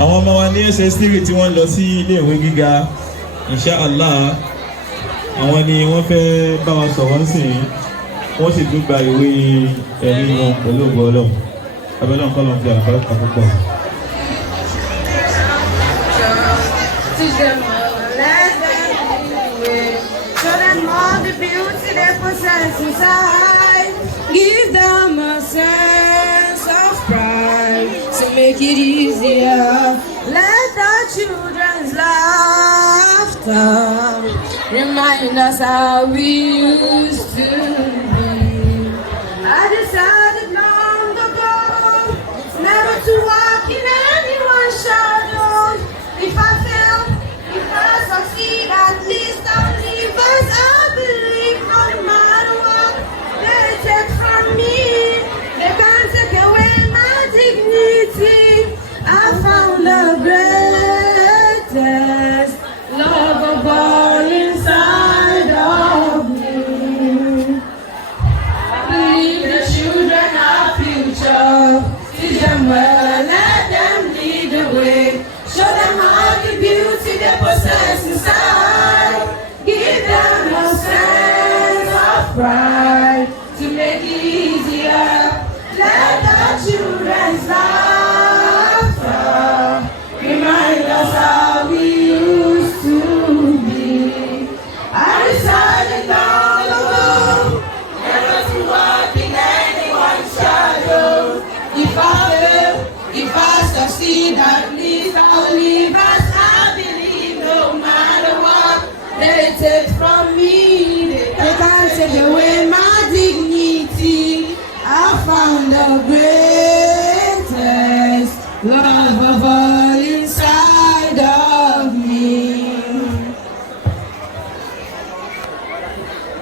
àwọn ọmọ wa ní SS3 tí wọ́n lọ sí iléèwé gíga inshallah àwọn ni wọ́n fẹ́ bá wa sọ̀rọ̀ nísìnyí wọ́n sì tún gba ìwé ẹ̀rí wọn pẹ̀lú ògo Ọlọ́run abẹ́lẹ́ nǹkan lọ́n fi àlùbáríkà púpọ̀. Teach them all, let them live. Show them all the beauty they possess inside. Give them a sense of pride to make it easier. Let the children's laughter remind us how we used to be. I decided long ago never to walk in anyone's shadows. If I fail, if I succeed, at least I'll leave us. I believe no matter what they take from me, they can't take away my dignity. I found the greatest love of all inside of me. I believe the children are future. Teach them well, let them lead the way. Show them all the beauty they possess inside. Give them a sense of pride to make it easier. Let the children's laughter remind us how we used to be. I decided long ago never to walk in anyone's shadow. If I fail, if I succeed, at least I'll leave us. I believe no matter what they take from me, they can't take away my dignity. I found the greatest love of all inside of me.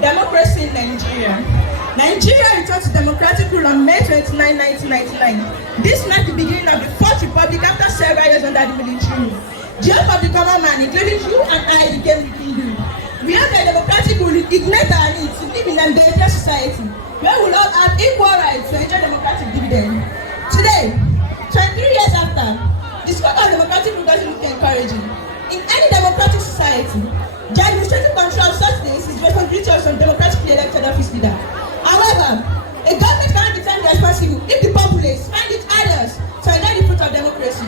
Democracy in Nigeria. Nigeria returned to democratic rule on May 29, 1999. This marked the beginning of the Fourth Republic after several years under the military rule. The hope of the common man, including you and I, became the kingdom. We have a democratic rule, ignite our needs to live in an egalitarian society where we all have equal rights to enjoy democratic dividend. Today, 23 years after, the scope of democratic rule doesn't look encouraging. In any democratic society, the administrative control of such things is the responsibility of some democratically elected office leader. However, a government cannot be termed responsible if the populace find it hardest to enjoy the fruit of democracy.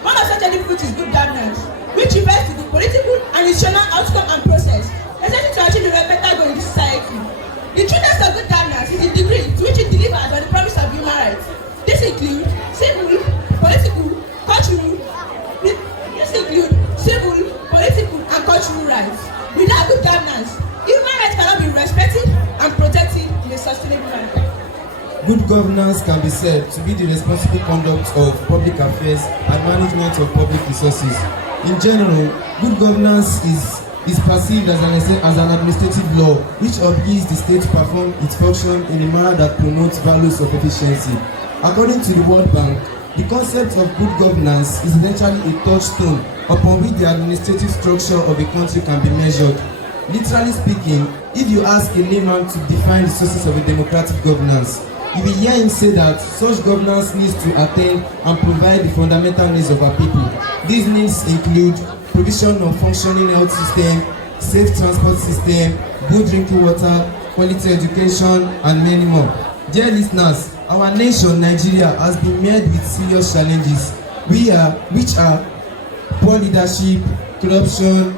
One of such any fruit is good governance, which refers to the political and institutional outcome and process necessary to achieve the better goal in this society. The trueness of good governance is the degree to which it delivers on the promise of human rights. This includes civil, political, cultural, and cultural rights. Without good governance, human rights cannot be respected and protected in a sustainable manner. Good governance can be said to be the responsible conduct of public affairs and management of public resources. In general, good governance is perceived as an administrative law which obliges the state to perform its function in a manner that promotes values of efficiency. According to the World Bank, the concept of good governance is essentially a touchstone upon which the administrative structure of a country can be measured. Literally speaking, if you ask a layman to define the sources of a democratic governance, you will hear him say that such governance needs to attain and provide the fundamental needs of our people. These needs include provision of functioning health system, safe transport system, good drinking water, quality education, and many more. Dear listeners, our nation, Nigeria, has been met with serious challenges, which are poor leadership, corruption,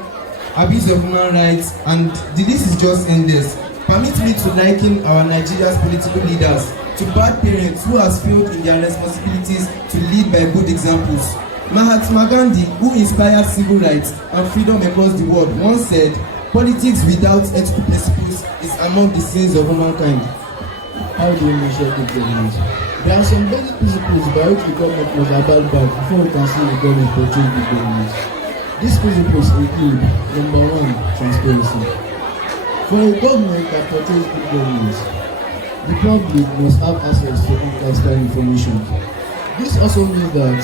abuse of human rights, and the list is just endless. Permit me to liken our Nigeria's political leaders to bad parents who has failed in their responsibilities to lead by good examples. Mahatma Gandhi, who inspired civil rights and freedom across the world, once said, "Politics without ethical principles is among the sins of humankind." How do we measure good governance? There are some basic principles by which the government must abide by before we can see the government portray good governance. These principles include: number one, transparency. For a government that portrays good governance, the public must have access to transparent information. This also means that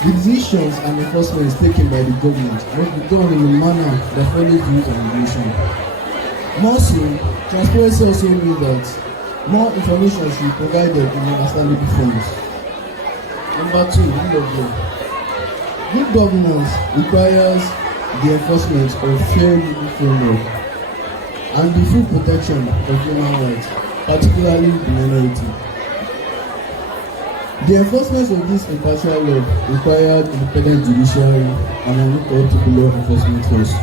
the decisions and enforcements taken by the government must be done in a manner that follows rules and regulations. More so, transparency also means that more information should be provided in understandable forms. Number two, rule of law. Good governance requires the enforcement of fair legal framework and the full protection of human rights, particularly the minority. The enforcement of this impartial law required independent judiciary and an unequal law enforcement force.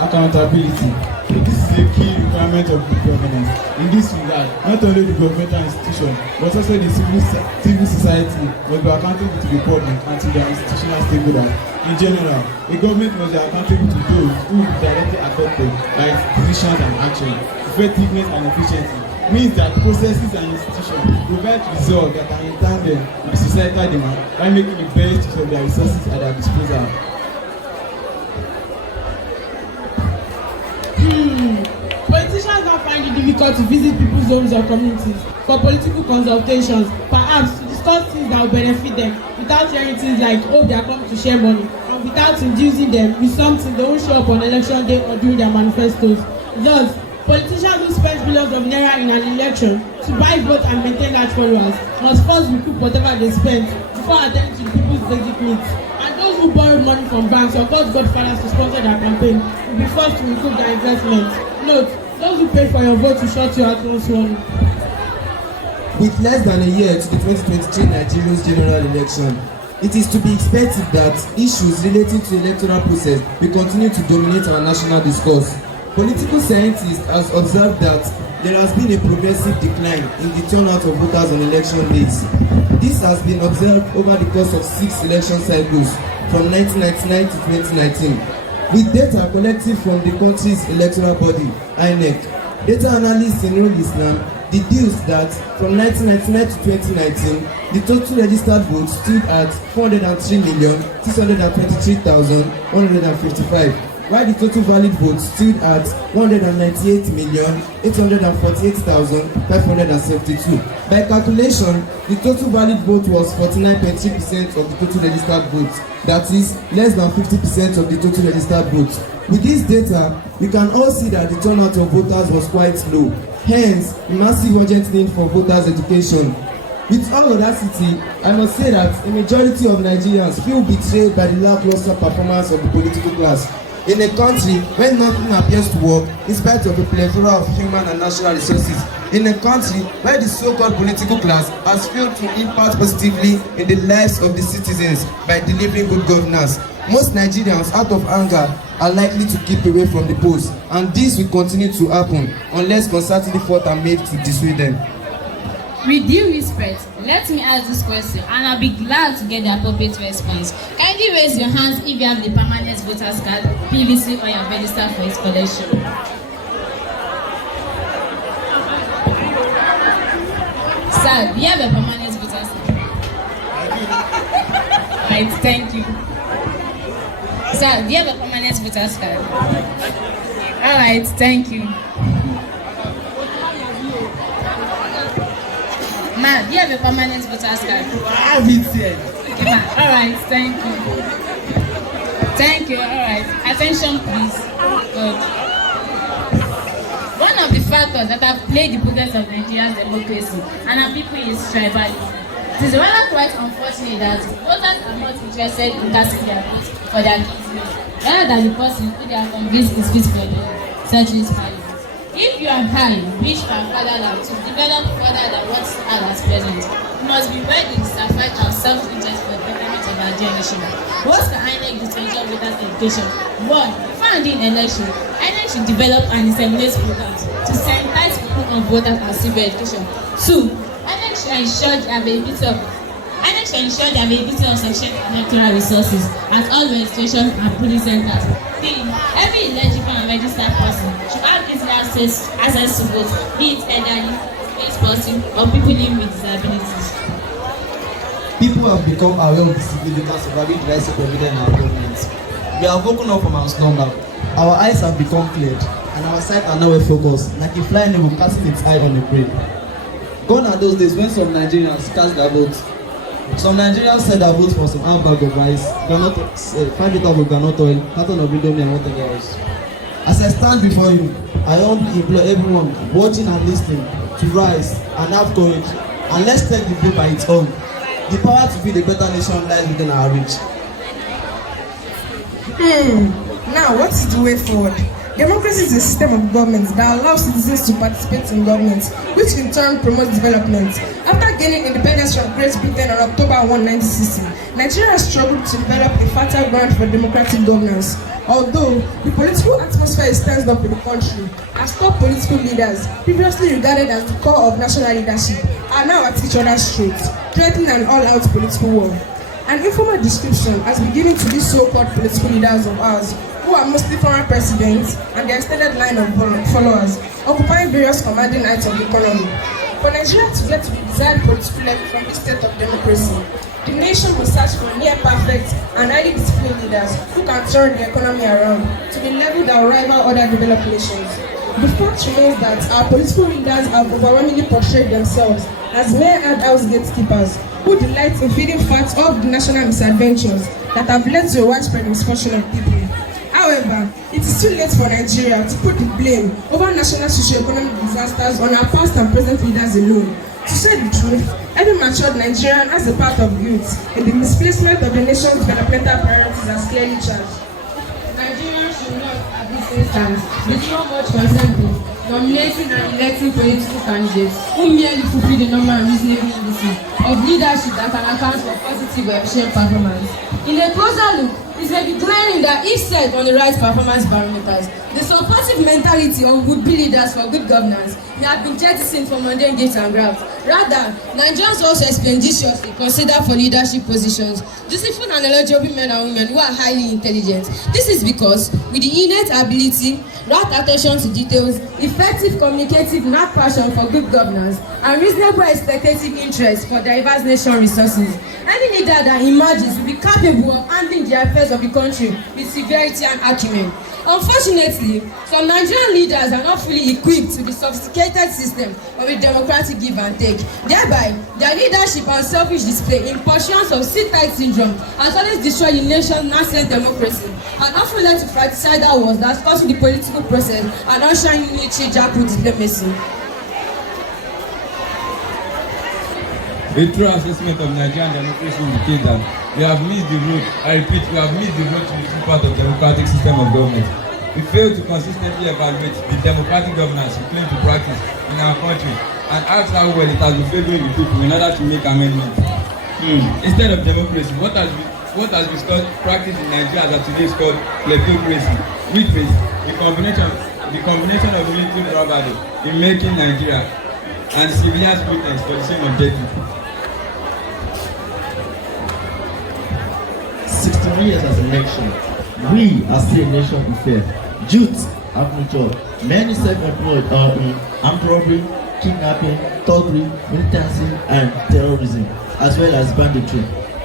Accountability. This is a key requirement of good governance. In this regard, not only the governmental institution, but also the civil society must be accountable to the public and to their institutional stakeholders. In general, a government must be accountable to those who will be directly affected by its decisions and actions. Effectiveness and efficiency means that processes and institutions provide results that are in tandem with societal demand by making the best use of their resources at their disposal. Politicians now find it difficult to visit people's homes or communities for political consultations, perhaps to discuss things that will benefit them, without hearing things like, oh, they are coming to share money, and without inducing them with something they won't show up on election day or during their manifestos. Thus, politicians who spend billions of naira in an election to buy votes and maintain large followers must first recoup whatever they spend before attending to the people's basic needs. And those who borrowed money from banks or got godfathers to sponsor their campaign will be forced to recoup their investment. Note, those who paid for your vote will shut you out once one. With less than a year to the 2023 Nigerian general election, it is to be expected that issues relating to electoral process will continue to dominate our national discourse. Political scientists have observed that there has been a progressive decline in the turnout of voters on election days. This has been observed over the course of 6 election cycles from 1999 to 2019. With data collected from the country's electoral body, INEC, data analyst Enrol Islam deduced that from 1999 to 2019, the total registered votes stood at 403,623,155, while the total valid votes stood at 198,848,572. By calculation, the total valid vote was 49.3% of the total registered votes, that is, less than 50% of the total registered votes. With this data, we can all see that the turnout of voters was quite low, hence, massive urgent need for voters' education. With all audacity, I must say that a majority of Nigerians feel betrayed by the lackluster performance of the political class. In a country where nothing appears to work in spite of a plethora of human and natural resources, in a country where the so-called political class has failed to impact positively in the lives of the citizens by delivering good governance, most Nigerians, out of anger, are likely to keep away from the polls, and this will continue to happen unless concerted efforts are made to dissuade them. With due respect, let me ask this question, and I'll be glad to get the appropriate response. Kindly raise your hands if you have the permanent voters card, PVC, or you are registered for its collection. Sir, do you have a permanent voters card? Right, thank you. Sir, do you have a permanent voters card? All right, thank you. Ma, do you have a permanent voters card? I have it here. Okay, ma. All right, thank you. Thank you. All right. Attention, please. Good. One of the factors that have played the progress of Nigeria's democracy and our people is tribalism. It is rather quite unfortunate that voters are not interested in casting their votes for their kinsmen, rather than the person who they are convinced is fit for the century's parliament. If you and I wish our fatherland to develop further than what is at present, we must be ready to sacrifice our self-interest for the betterment of our generation. What can INEC do to ensure voters' education? 1. Before and during election, INEC should develop and disseminate programs to sensitize people on voters and civil education. 2. INEC should ensure the availability of sufficient electoral resources at all registration and polling centers. 3. Every eligible and registered person should have easy access to vote, be it elderly, space person, or people living with disabilities. People have become aware of the significance of having the rights provided in our government. We have woken up from our slumber. Our eyes have become cleared, and our sight are now well focused, like a flying eagle casting its eye on the prey. Gone are those days when some Nigerians cast their votes. Some Nigerians said their votes for some half bag of rice, 5 litres of groundnut oil, carton of indomie, and whatever else. As I stand before you, I humbly implore everyone watching and listening to rise and have courage, and let's take the vote by its own. The power to build a better nation lies within our reach. Now, what is the way forward? Democracy is a system of government that allows citizens to participate in government, which in turn promotes development. After gaining independence from Great Britain on October 1, 1960, Nigeria struggled to develop a fertile ground for democratic governance. Although the political atmosphere is tensed up in the country, as top political leaders, previously regarded as the core of national leadership, are now at each other's throats, threatening an all-out political war. An informal description has been given to these so-called political leaders of ours, who are mostly former presidents and their extended line of followers, occupying various commanding heights of the economy. For Nigeria to get to the desired political level from this state of democracy, the nation will search for near-perfect and highly disciplined leaders who can turn the economy around to the level that will rival other developed nations. The fact remains that our political leaders have overwhelmingly portrayed themselves as mere house gatekeepers who delight in feeding facts of the national misadventures that have led to a widespread misfortune of people. However, it is too late for Nigeria to put the blame over national socio-economic disasters on our past and present leaders alone. To say the truth, every matured Nigerian has a part of guilt in the misplacement of the nation's developmental priorities as clearly charged. Nigerians should not, at this instance, be so much concerned with nominating and electing political candidates who merely fulfill the normal and reasonable indices of leadership that can account for positive or efficient performance. In a closer look, it may be glaring that if set on the right performance barometers, the supportive mentality of would-be leaders for good governance may have been jettisoned from mundane gates and grabs. Rather, Nigerians also expeditiously consider for leadership positions disciplined and eligible men and women who are highly intelligent. This is because, with the innate ability, rapt attention to details, effective communicative knack passion for good governance, and reasonable expectative interest for diverse nation resources, any leader that emerges will be capable of handling the affairs of the country with severity and acumen. Unfortunately, some Nigerian leaders are not fully equipped with the sophisticated system of a democratic give and take. Thereby, their leadership and selfish display in pursuance of sit-tight syndrome has always destroyed the nation's nascent democracy and often led to fratricidal wars that cause the political process and ushering military jackal diplomacy. A true assessment of Nigerian democracy indicates that we have missed the road. I repeat, we have missed the road to the true part of democratic system of government. We fail to consistently evaluate the democratic governance we claim to practice in our country and ask how well it has been favoring the people in order to make amendments. Instead of democracy, what has been practiced in Nigeria that today is called kleptocracy, which is the combination of military bravado in making Nigeria and civilians pretense for the same objective. 61 years as a nation, we are still a nation in fear. Youth have no job. Many self-employed are in armed robbery, kidnapping, thuggery, militancy, and terrorism, as well as banditry.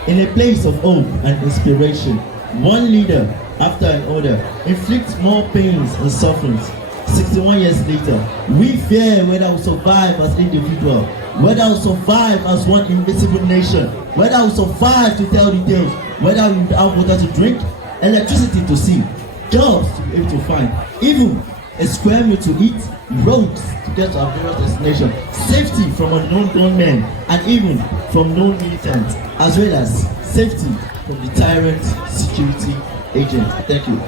In a place of hope and inspiration, one leader after another inflicts more pains and sufferings. 61 years later, we fear whether we survive as individuals, whether we survive as one invisible nation, whether we survive to tell the tales, whether we have water to drink, electricity to see, jobs to be able to find, even a square meal to eat, roads to get to our various destinations, safety from unknown gunmen and even from known militants, as well as safety from the tyrant security agent. Thank you.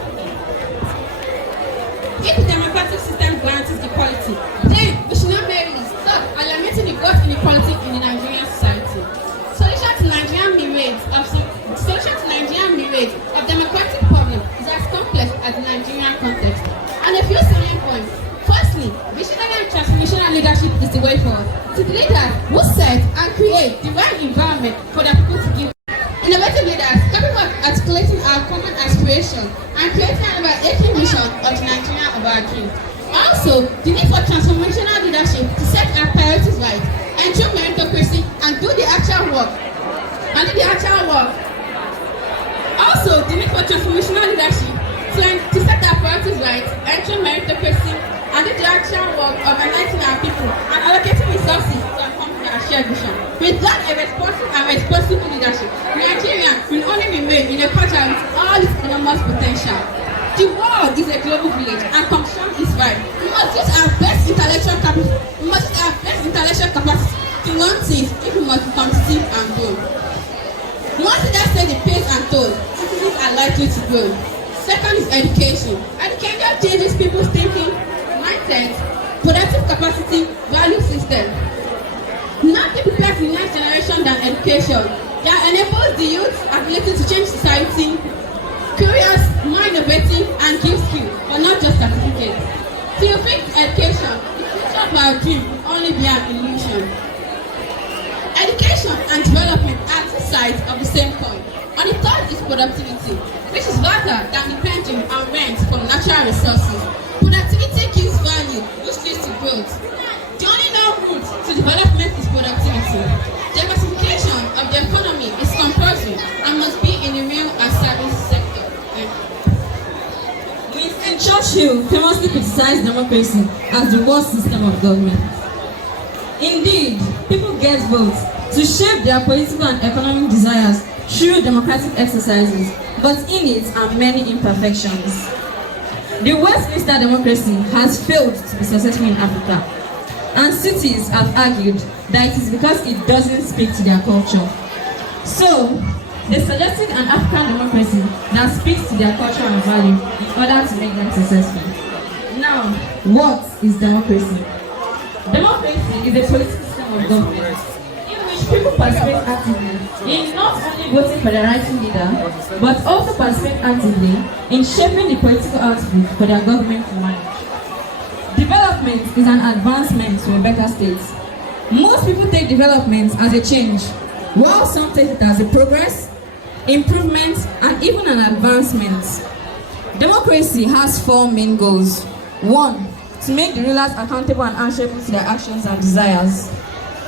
If the democratic system guarantees equality, then we should not merely stop and lamenting the growth inequality in the Nigerian society. Solution to Nigerian myriad of democratic problems is as complex as the Nigerian context. And a few salient points. Firstly, visionary and transformational leadership is the way forward. To the leaders who set and create the right environment for their people to give. Innovative leaders capable of articulating our common aspirations and creating an overarching mission of the Nigerian of our dreams. Also, the need for transformational leadership to set our priorities right, ensure meritocracy, and do the actual work. Also, the need for transformational leadership to set our priorities right, ensure meritocracy, and do the actual work of uniting our people and allocating resources to accomplish our shared vision. Without a responsible leadership, Nigeria will only remain in a culture with all its enormous potential. The world is a global village, and competition is right. We must use our best intellectual capacity to learn things if we must be competitive and grow. told, citizens are likely to grow. Second is education. Education changes people's thinking, mindset, productive capacity, value system. Nothing prepares the next generation than education that enables the youth's ability to change society, curious, more innovative, and give skill, but not just certificates. Till you fix education, the future of our dream will only be an illusion. Education and development are two sides of the same coin. On the third is productivity, which is better than the pendulum and rent from natural resources. Productivity gives value, which leads to growth. The only known route to development is productivity. Diversification of the economy is compulsory and must be in the real and service sector. Winston Churchill famously criticized democracy as the worst system of government. Indeed, people get votes to shape their political and economic desires through democratic exercises, but in it are many imperfections. The Westminster democracy has failed to be successful in Africa, and cities have argued that it is because it doesn't speak to their culture. So, they suggested an African democracy that speaks to their culture and value in order to make them successful. Now, what is democracy? Democracy is a political system of government in which people participate actively in not only voting for the rightful leader, but also participate actively in shaping the political output for their government to manage. Development is an advancement to a better state. Most people take development as a change, while some take it as a progress, improvement, and even an advancement. Democracy has 4 main goals. 1. To make the rulers accountable and answerable to their actions and desires.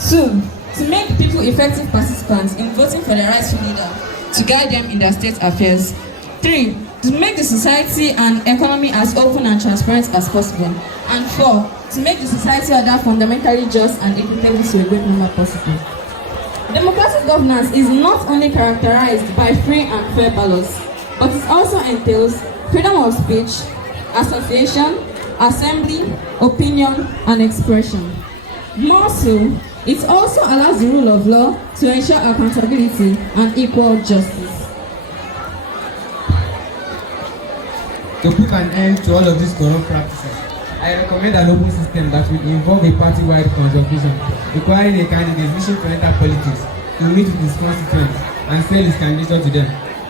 2. To make the people effective participants in voting for the rightful leader to guide them in their state affairs. 3. To make the society and economy as open and transparent as possible. And 4. To make the society order fundamentally just and equitable to a great number possible. Democratic governance is not only characterized by free and fair ballots, but it also entails freedom of speech, association, assembly, opinion, and expression. More so, it also allows the rule of law to ensure accountability and equal justice. To put an end to all of these corrupt practices, I recommend an open system that will involve a party-wide consultation, requiring a candidate wishing to enter politics to meet with his constituents and sell his candidature to them.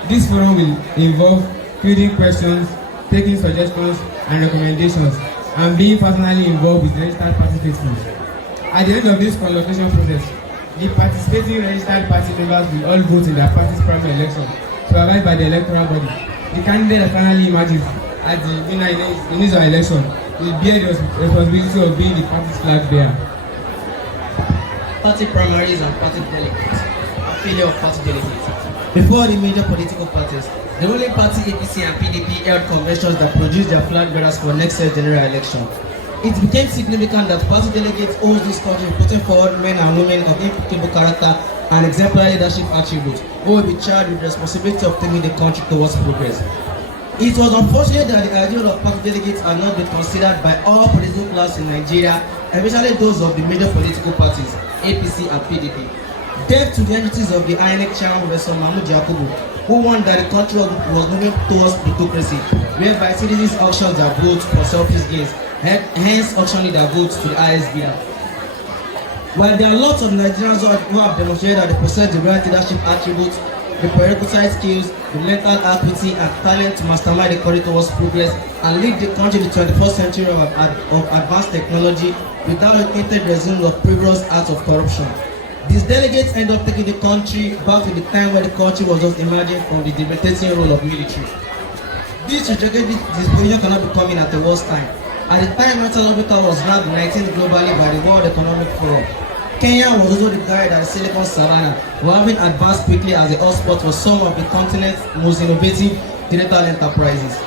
This forum will involve fielding questions, taking suggestions and recommendations, and being personally involved with registered party faithful. At the end of this consultation process, the participating registered party members will all vote in their party's primary election, supervised by the electoral body. The candidate that finally emerges as the winner in his election will bear the responsibility of being the party's flag bearer. Party primaries and party delegates. A failure of party delegates. Before the major political parties, the ruling party APC and PDP held conventions that produced their flag bearers for next year's general election. It became significant that party delegates owed this country putting forward men and women of impeccable character and exemplary leadership attributes who will be charged with the responsibility of taking the country towards progress. It was unfortunate that the ideal of party delegates are not been considered by all political classes in Nigeria, especially those of the major political parties, APC and PDP. Deaf to the entities of the INEC chairman, Professor Mahmoud Yakubu, who warned that the country was moving towards plutocracy, whereby citizens auction their votes for selfish gains, hence auctioning their votes to the ISBR. While there are lots of Nigerians who have demonstrated that they possess the right leadership attributes, the prerequisite skills, the mental acuity and talent to mastermind the country towards progress and lead the country to the 21st century of advanced technology without a tainted resume of previous acts of corruption. These delegates end up taking the country back to the time where the country was just emerging from the debilitating role of military. This disposition cannot be coming at the worst time. At the time when South Africa was ranked 19th globally by the World Economic Forum, Kenya was also regarded as Silicon Savannah, while having advanced quickly as a hotspot for some of the continent's most innovative digital enterprises.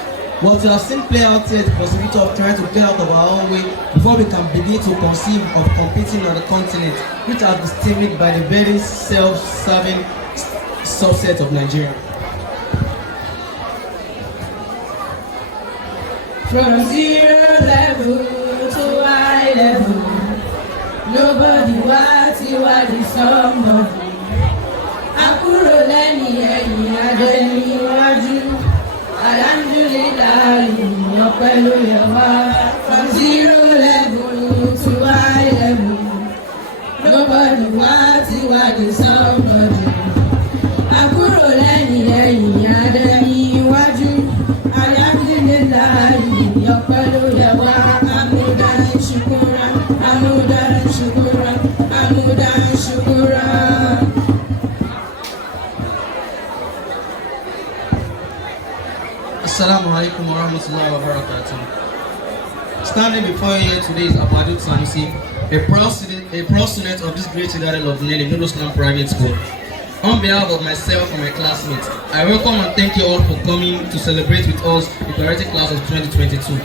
What we have seen play out here is the possibility of trying to get out of our own way before we can begin to conceive of competing on the continent, which has been stimulated by the very self-serving subset of Nigeria. From 0 level to high level, nobody wants you are the somebody. Akuro lẹ́yìn ẹ̀yìn adé níwájú. Alhamdulilayi ọpẹ́ ló yẹ wá. From 0 level to high level. Nobody wá tí wá di somebody. Àkúrò lẹ́yìn ẹ̀yìn adé níwájú. Alhamdulilayi ọpẹ́ ló yẹ wá. Amúdá ṣùkúrà, amúdá ṣùkúrà, amúdá ṣùkúrà. Assalamu alaikum wa rahmatullahi wa barakatuh. Standing before you here today is Abdul Sanusi, a proud student of this great citadel of Nelly Middle School and Private School. On behalf of myself and my classmates, I welcome and thank you all for coming to celebrate with us the Clarity Class of 2022.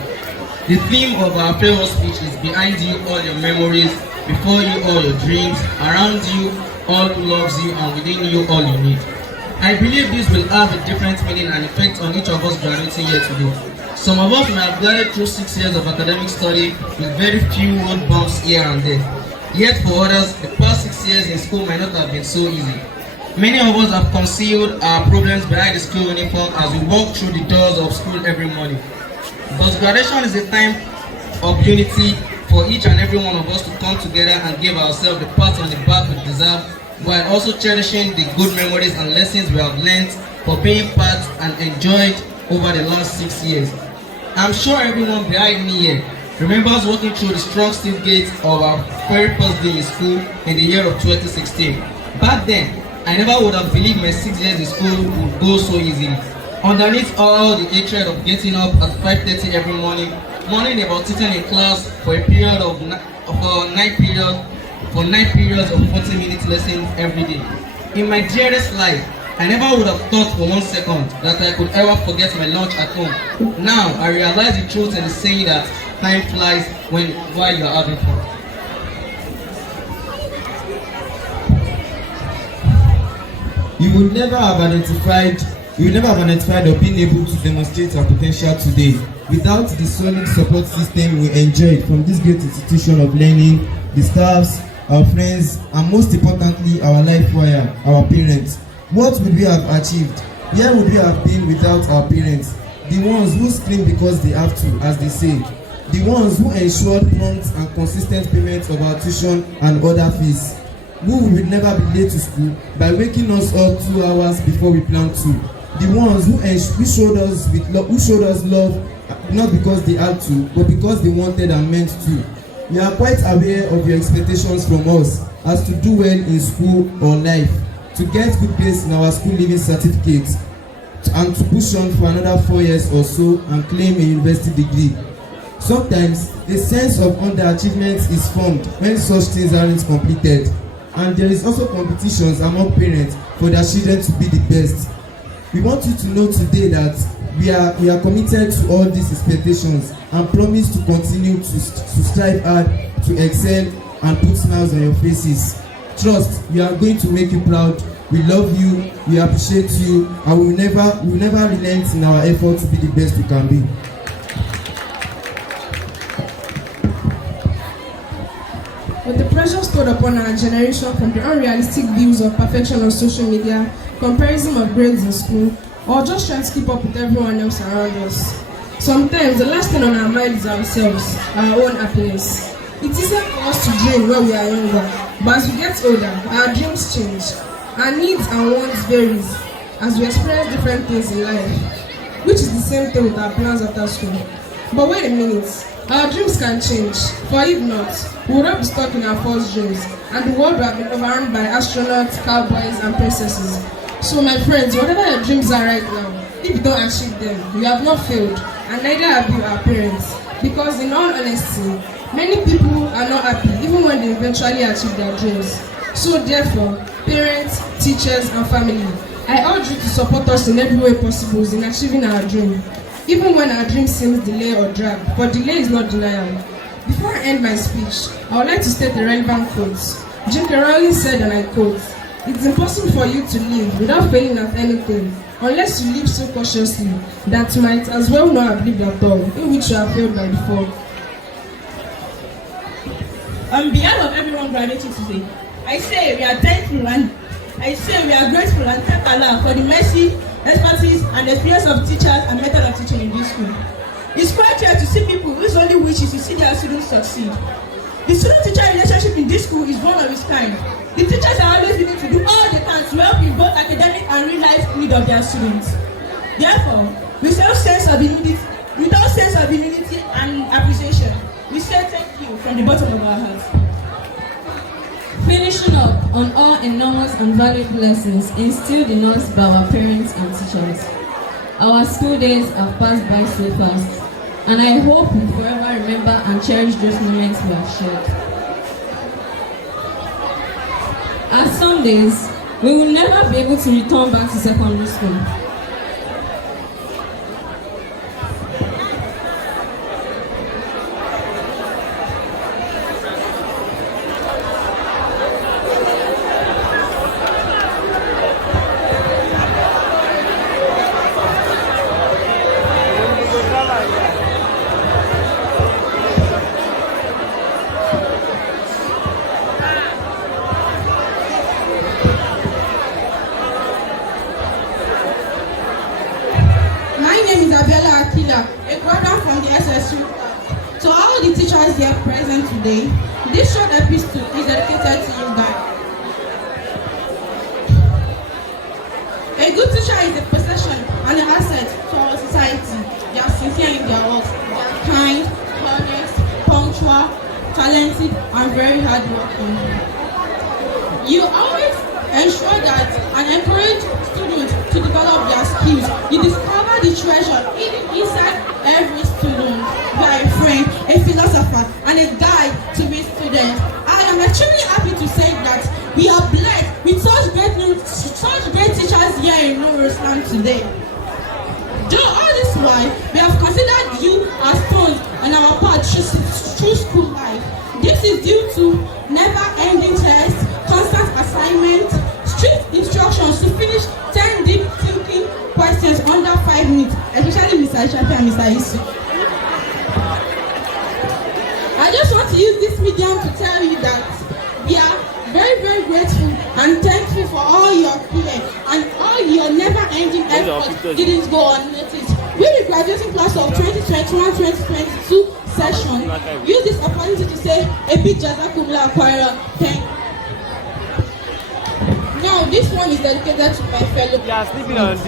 The theme of our farewell speech is behind you all your memories, before you all your dreams, around you all who loves you, and within you all you need. I believe this will have a different meaning and effect on each of us graduating here today. Some of us may have guided through 6 years of academic study with very few road bumps here and there. Yet for others, the past 6 years in school might not have been so easy. Many of us have concealed our problems behind the school uniform as we walk through the doors of school every morning. But graduation is a time of unity for each and every one of us to come together and give ourselves the pat on the back we deserve, while also cherishing the good memories and lessons we have learned for being part and enjoyed over the last 6 years. I'm sure everyone behind me here remembers walking through the strong steel gates of our very first day in school in the year of 2016. Back then, I never would have believed my 6 years in school would go so easily. Underneath all the hatred of getting up at 5:30 every morning about sitting in class for a period of 9 periods of 40-minute lessons every day. In my dearest life, I never would have thought for 1 second that I could ever forget my lunch at home. Now, I realize the truth in the saying that time flies while you are having fun. You would never have identified or been able to demonstrate our potential today without the solid support system we enjoyed from this great institution of learning, the staffs, our friends, and most importantly, our life wire, our parents. What would we have achieved? Where would we have been without our parents? The ones who scream because they have to, as they say. The ones who ensured prompt and consistent payment of our tuition and other fees. Who will never be late to school by waking us up 2 hours before we planned to. The ones who showed us love not because they had to, but because they wanted and meant to. We are quite aware of your expectations from us as to do well in school or life, to get good grades in our school leaving certificates, and to push on for another 4 years or so and claim a university degree. Sometimes, a sense of underachievement is formed when such things aren't completed, and there is also competitions among parents for their children to be the best. We want you to know today that we are committed to all these expectations and promise to continue to strive hard, to excel, and put smiles on your faces. Trust, we are going to make you proud. We love you, we appreciate you, and we will never relent in our effort to be the best we can be. With the pressure stored upon our generation from the unrealistic views of perfection on social media, comparison of grades in school, or just trying to keep up with everyone else around us. Sometimes the last thing on our mind is ourselves, our own happiness. It is easier for us to dream when we are younger, but as we get older, our dreams change. Our needs and wants varies as we experience different things in life, which is the same thing with our plans after school. But wait a minute, our dreams can change, for if not, we would not be stuck in our false dreams, and the world would have been overrun by astronauts, cowboys, and princesses. So my friends, whatever your dreams are right now, if you don't achieve them, you have not failed, and neither have you, our parents. Because in all honesty, many people are not happy even when they eventually achieve their dreams. So therefore, parents, teachers, and family, I urge you to support us in every way possible in achieving our dream. Even when our dream seems delayed or drag, but delay is not denial. Before I end my speech, I would like to state a relevant quote. Jim Carroll said, and I quote, "It's impossible for you to live without failing at anything, unless you live so cautiously that you might as well not have lived at all, in which you have failed by default." On behalf of everyone graduating today, I say we are thankful and I say we are grateful and thank Allah for the mercy, expertise, and experience of teachers and method of teaching in this school. It's quite rare to see people whose only wish is to see their students succeed. The student-teacher relationship in this school is one of its kind. The teachers are always willing to do all they can to help in both academic and real-life need of their students. Therefore, without sense of humility and appreciation, we say thank you from the bottom of our hearts. Finishing up on all enormous and valuable lessons instilled in us by our parents and teachers. Our school days have passed by so fast, and I hope we forever remember and cherish those moments we have shared. As some days, we will never be able to return back to secondary school. A program from the SSU. To all the teachers here present today, this short epistle is dedicated to you guys. A good teacher is a possession and an asset to our society. They are sincere in their work. They are kind, honest, punctual, talented, and very hardworking. You always ensure that and encourage students to develop their skills. You discover the treasure hidden inside every student. You are a friend, a philosopher, and a guide to be students. I am extremely happy to say that we are blessed with such great teachers here in Nurul today. During all this while, we have considered you as stones on our path through school life. This is due to never-ending tests, constant assignments, strict instructions to finish 10 deep thinking questions under 5 minutes, especially Mr. Ishapi and Mr. Isu. I just want to use this medium to tell you that we are very, very grateful and thankful for all your care and all your never-ending efforts didn't go unnoticed. We, the graduating class of 2021-2022 session, use this opportunity to say a big Jazakumullah Khairan. Thank you. Now, this one is dedicated to my fellow. You are sleeping on this.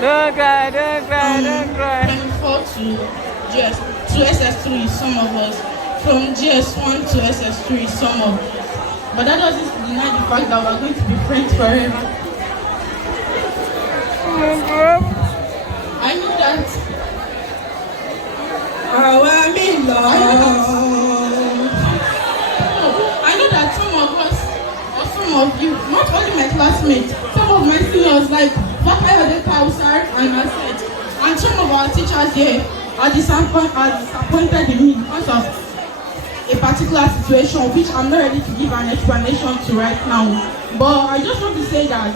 Don't cry, don't cry, don't cry. 24 to SS3, some of us. From GS1 to SS3, some of us. But that doesn't deny the fact that we're going to be friends forever. I know that. I know that some of us, or some of you, not only my classmates, some of my seniors like Bakayode Kausar and Aset, and some of our teachers here are disappointed in me because of a particular situation which I'm not ready to give an explanation to right now. But I just want to say that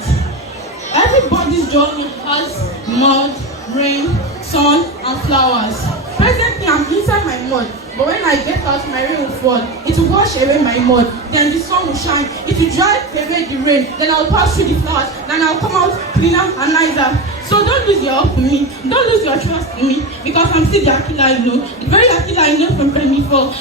everybody's journey has mud, rain, sun, and flowers. Presently, I'm inside my mud, but when I get out, my rain will fall. It will wash away my mud, then the sun will shine. It will drive away the rain, then I'll pass through the flowers, then I'll come out cleaner and nicer. So don't lose your hope in me, don't lose your trust in me, because I'm still the Akila I know, the very Akila I know from Primary 4.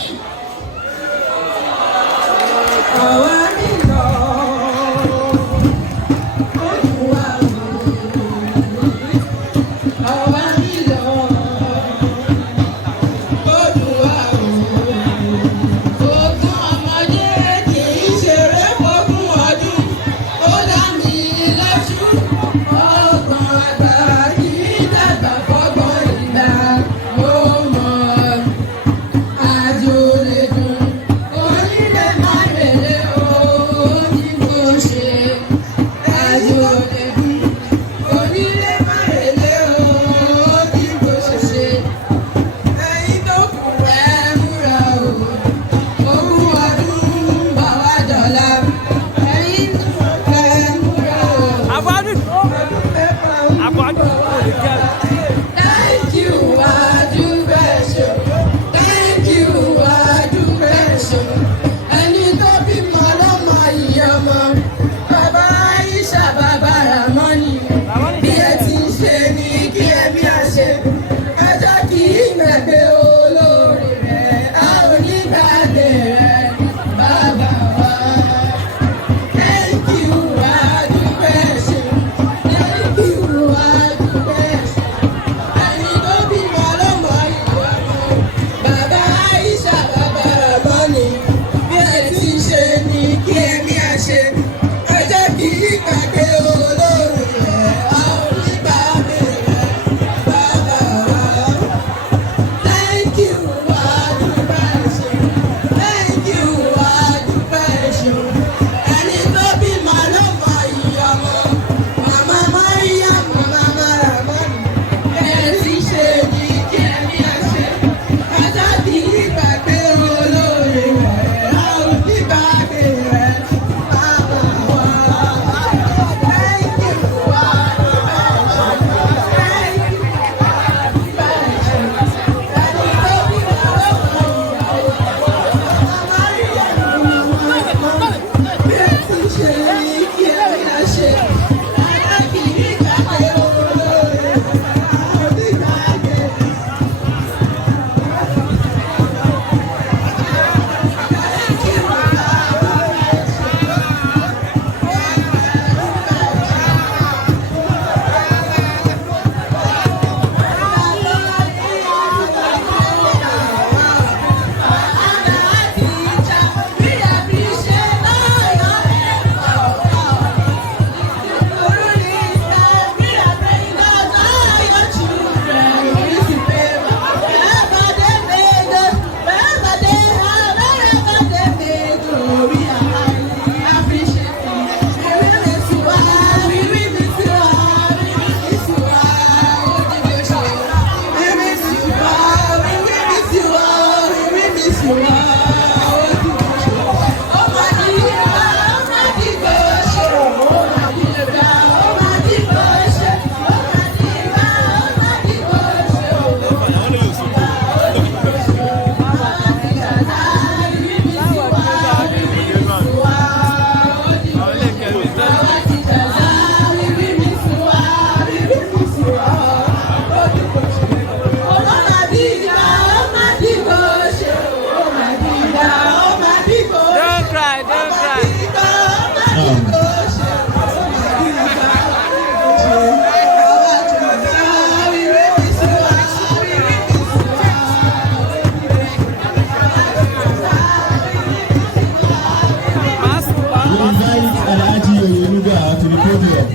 to the podium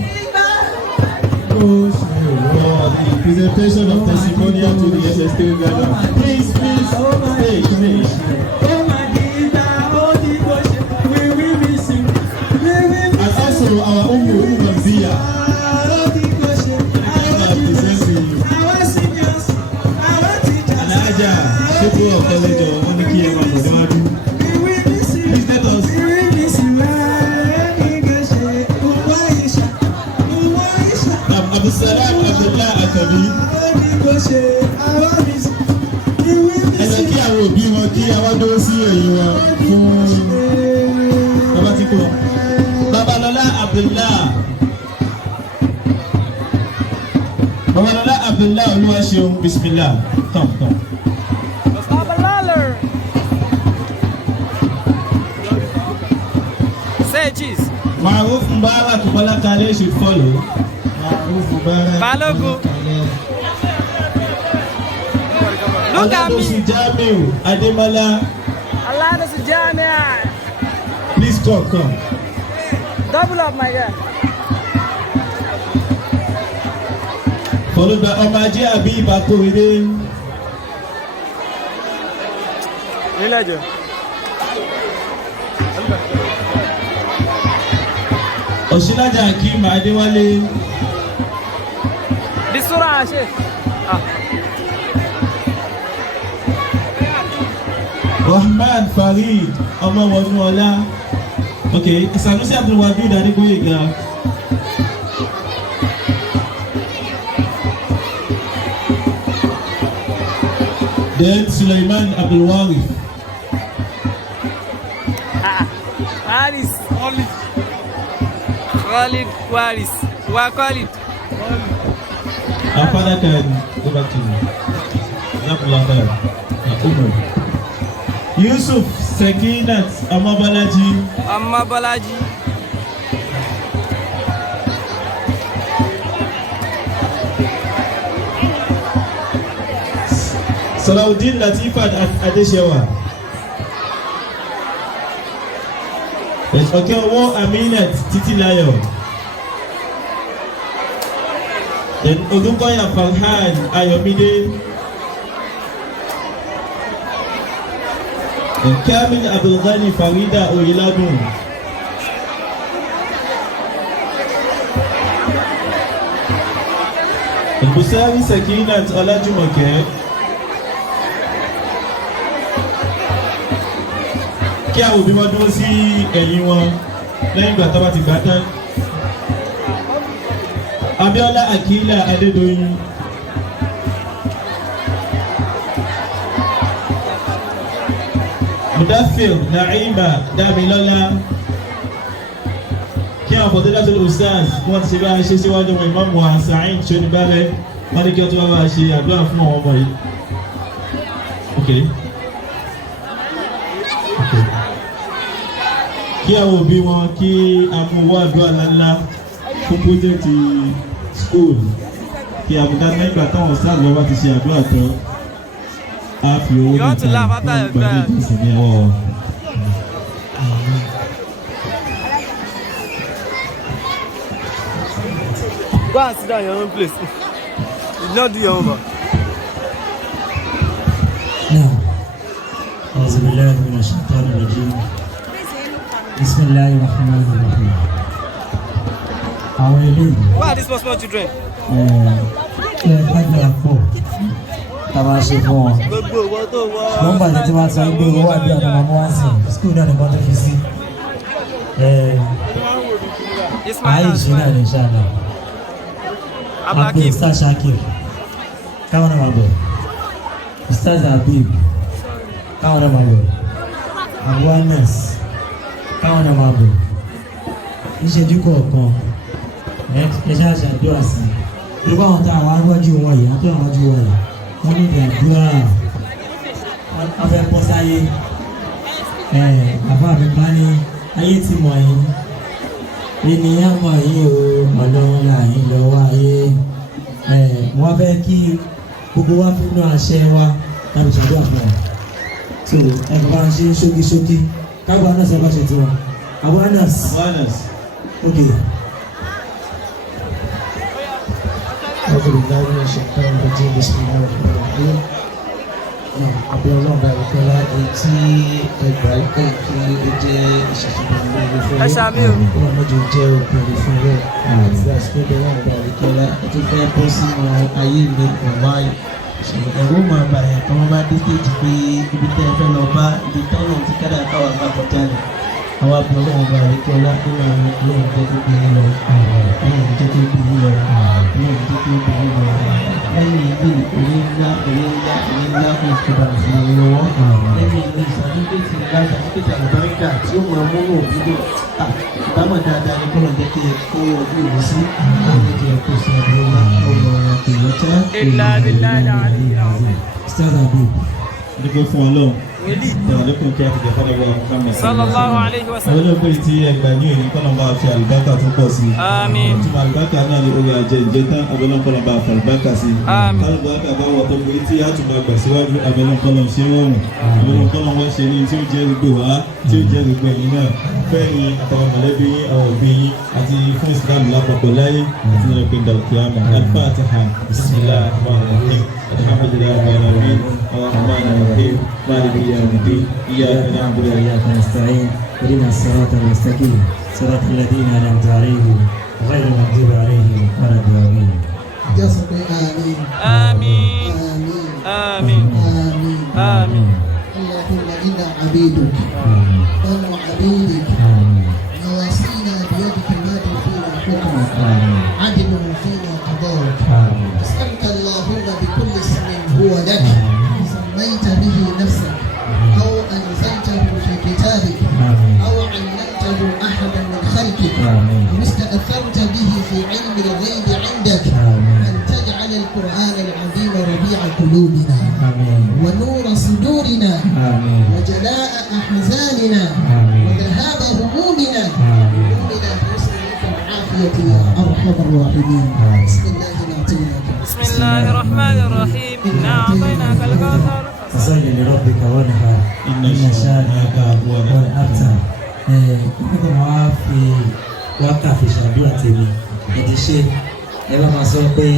for the presentation of testimonial to the SST gathering. Please, stage. And also our Umu Mzia. Alaja, people of college of Moniki Emma. Please let us. Abdulsalam Abdullah Akabi. Ẹ jẹ́ kí àwọn òbí wọn kí àwọn dúró sí ẹ̀yìn wọn fún bàbá tí kò. Babalọlá Abdullah. Babalọlá Abdullah Olúwaṣeun Bismillah. Tán. Say cheese. Maruf Mubarak Bola Kale should follow. Balogun. Look at me. Jamiu Ademola. Aladosu Jamia. Please come. Double up my guy. Followed by Omaji Abi Bakorede. Nilajo. Osinaja Akim Adewale. Bisura Ashe. Rahman Farid Ọmọwọnúọlá. Okay, Sanusi Abdulwadud Adegboyega. Then Sulaiman Abdulwarif. Waris. Khalid Waris. Khalid. Our father can go back to you. Umar. Yusuf Sekinat Amabalaji. Salahuddin Latifat Adeshewa. Okay, Owo Aminat Titilayo. Then Odukoya Farhan Ayomide. And Kamil Abdulghani Farida Oyeladun. And Busari Sakinat Olajumoke. Kí àwọn òbí wọn dúró sí ẹ̀yìn wọn lẹ́yìn ìgbà tó bá ti gbà tán. Abiola Akila Adedoyin. Mudafir Naima Damilola. Kí àwọn bọ̀dé láti lè Ustaz wọ́n ti ṣe bá ṣe síwájú wọn Imam wa Sa'id Ṣonibare wọ́n ní kí wọ́n tó bá ṣe àdúrà fún àwọn ọmọ yìí. Okay. Kí àwọn òbí wọn kí amúwọ́ àdúrà ńláńlá fún pọ́jẹ́tì school kí àbúdá nígbà táwọn sáà lọ́wọ́ bá ti ṣe àdúrà tán á fi owó níta fún ìgbàlejò ìsìn ní ọwọ́ wọn. Go and sit down in your own place. You did not do your homework. Now, أعوذ بالله من الشيطان الرجيم. بسم الله الرحمن الرحيم. Àwọn eléyìí. Why are these small children? Gbàgbé àpò tàbá ṣe fún wọn. Wọ́n bàjẹ́ tí wọ́n sọ pé owó àbí ọ̀nà ọmọ wá sí skul náà nìkan tó fi sí. Ààyè ìṣe náà ní ṣáàlà. Àpò Ustaz Shakir káwọn náà máa bọ̀. Ustaz Habib káwọn náà máa bọ̀. Awareness káwọn náà máa bọ̀. Ìṣẹ́jú kọ̀ọ̀kan ẹ ṣáà ṣàdúrà sí i lórí àwọn tá àwọn aráwájú wọn yìí àti àwọn aráwájú wọn yìí wọn ní ìdàdúrà wọn fẹ́ bọ́ sáyé àbá mi bá ní ayé ti mọ̀ yín ènìyàn mọ̀ yín o ọlọ́run là yín lọ́wọ́ ayé wọ́n fẹ́ kí gbogbo wa fún náà àṣẹ wa láti ṣàdúrà fún wọn so ẹ̀ka bá ń ṣe ṣókíṣókí kágbá náà ṣe bá ṣe tiwọn awareness ok أعوذ بالله من الشيطان الرجيم بسم الله الرحمن الرحيم. Àbí ọlọ́run bá rí pẹ́lá èyí tí ẹgbàá ìpè kí ó jẹ́ ìṣẹ̀ṣẹ̀gbọ̀n lórí fún rẹ̀. Ọlọ́run mọ́jọ jẹ́ òkèèrè fún rẹ̀. Àti àsìkò bẹ́ẹ̀ ọlọ́run bá rí pẹ́lá ẹ tó fẹ́ bọ́ sínú ayé mi ọ̀wáyé. Ẹ̀rọ máa bà yẹn kí wọ́n bá dé stéèjì pé ibi tẹ́ ẹ fẹ́ lọ bá ibi tọ́nà tí kádà káwà bá kọjá ni. Àwọn àbí ọlọ́run bá rí pẹ́lá nínú àwọn ọlọ́run jẹ́ tó gbé yín lọ. Ọlọ́run jẹ́ tó gbé yín lọ. Ọlọ́run jẹ́ tó gbé yín lọ. Lẹ́yìn ilé orí ńlá fún ìjọba ìfìyàn lọ́wọ́. Lẹ́yìn ilé ìsàdúgbèsì ńlá ìsàdúgbèsì àlùbáríkà tí ó máa múlò òbídò. Ìbámu dáadáa ni kọ́nà jẹ́ kí ẹ kó ojú ìlú sí. Kọ́nà jẹ́ kí ẹ kó sí àbúrò ńlá ọ̀rọ̀ kìlọ́tẹ́. Ustaz Abu. Dúpẹ́ fún Ọlọ́run. Ìdàlẹ́kùn kí a ti jẹ́ fọ́dọ̀ wa Muhammad. Sallallahu alayhi wa sallam. Àwọn olóògbé tí ẹgbà ní òní kọ́nà bá fi àlùbáríkà tó pọ̀ sí. Àmín. Ìtumọ̀ àlùbáríkà náà ni orí ajẹ́ ìjẹtán abẹ́lọ́kọ́nà bá fi àlùbáríkà sí. Àmín. Àlùbáríkà bá wọ̀ tó pé tí a tún máa gbà síwájú abẹ́lọ́kọ́nà ṣe rọrùn. Abẹ́lọ́kọ́nà wọ́n ṣe ní tí ó jẹ́ gbogbo wa tí ó jẹ́ gbogbo ẹ̀yin náà. Fẹ́ẹ̀ni àtàwọn mọ̀lẹ́bí yín, àwọn òbí yín àti fún Islam lápapọ̀ láyé àti nínú pé dàlùkìyàmà. Al-Fatiha. Bismillahir Rahmanir Rahim. Alhamdulillahi Rabbil Alamin. Ar-Rahmanir Rahim. Maliki Yawmiddin. إياك نعبد وإياك نستعين اهدنا الصراط المستقيم صراط الذين أنعمت عليهم غير المغضوب عليهم ولا الضالين. آمين. آمين. آمين. آمين. آمين. اللهم إنا عبيدك بنو عبيدك نواصينا بيدك ماض فينا حكمك عدل فينا قضاءك أسألك اللهم بكل اسم هو لك سميت به نفسك أو أنزلته في كتابك أو علمته أحدا من خلقك أو استأثرت به في علم الغيب عندك أن تجعل القرآن العظيم ربيع قلوبنا ونور صدورنا وجلاء أحزاننا وذهاب همومنا ومنا بحسنك العافية يا أرحم الراحمين. بسم الله نعطيناك. بسم الله الرحمن الرحيم. إنا أعطيناك الكوثر. فصل لربك وانحر إن شانئك هو الأبتر. Nígbà máa fi wákà fi ṣàdúrà tèmi ẹ ti ṣe ẹ bá máa sọ pé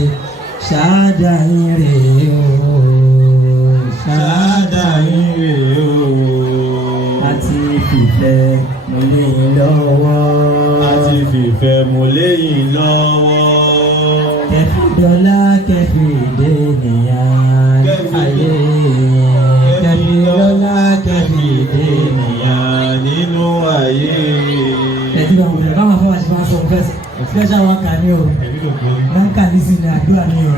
ṣáádà yín rèé o ṣáádà yín rèé o àti fìfẹ́ mo lé yín lọ́wọ́ àti fìfẹ́ mo lé yín lọ́wọ́ kẹfì dọ́là kẹfì dé nìyàn ayé kẹfì dọ́là kẹfì dé nìyàn nínú ayé. ẹtí bá wọn bẹ̀rẹ̀ báwọn afọwọ́ àti fáwọn sọ fẹsẹ̀ wọn kà ní o wọn kà ní sí ní àdúrà ní o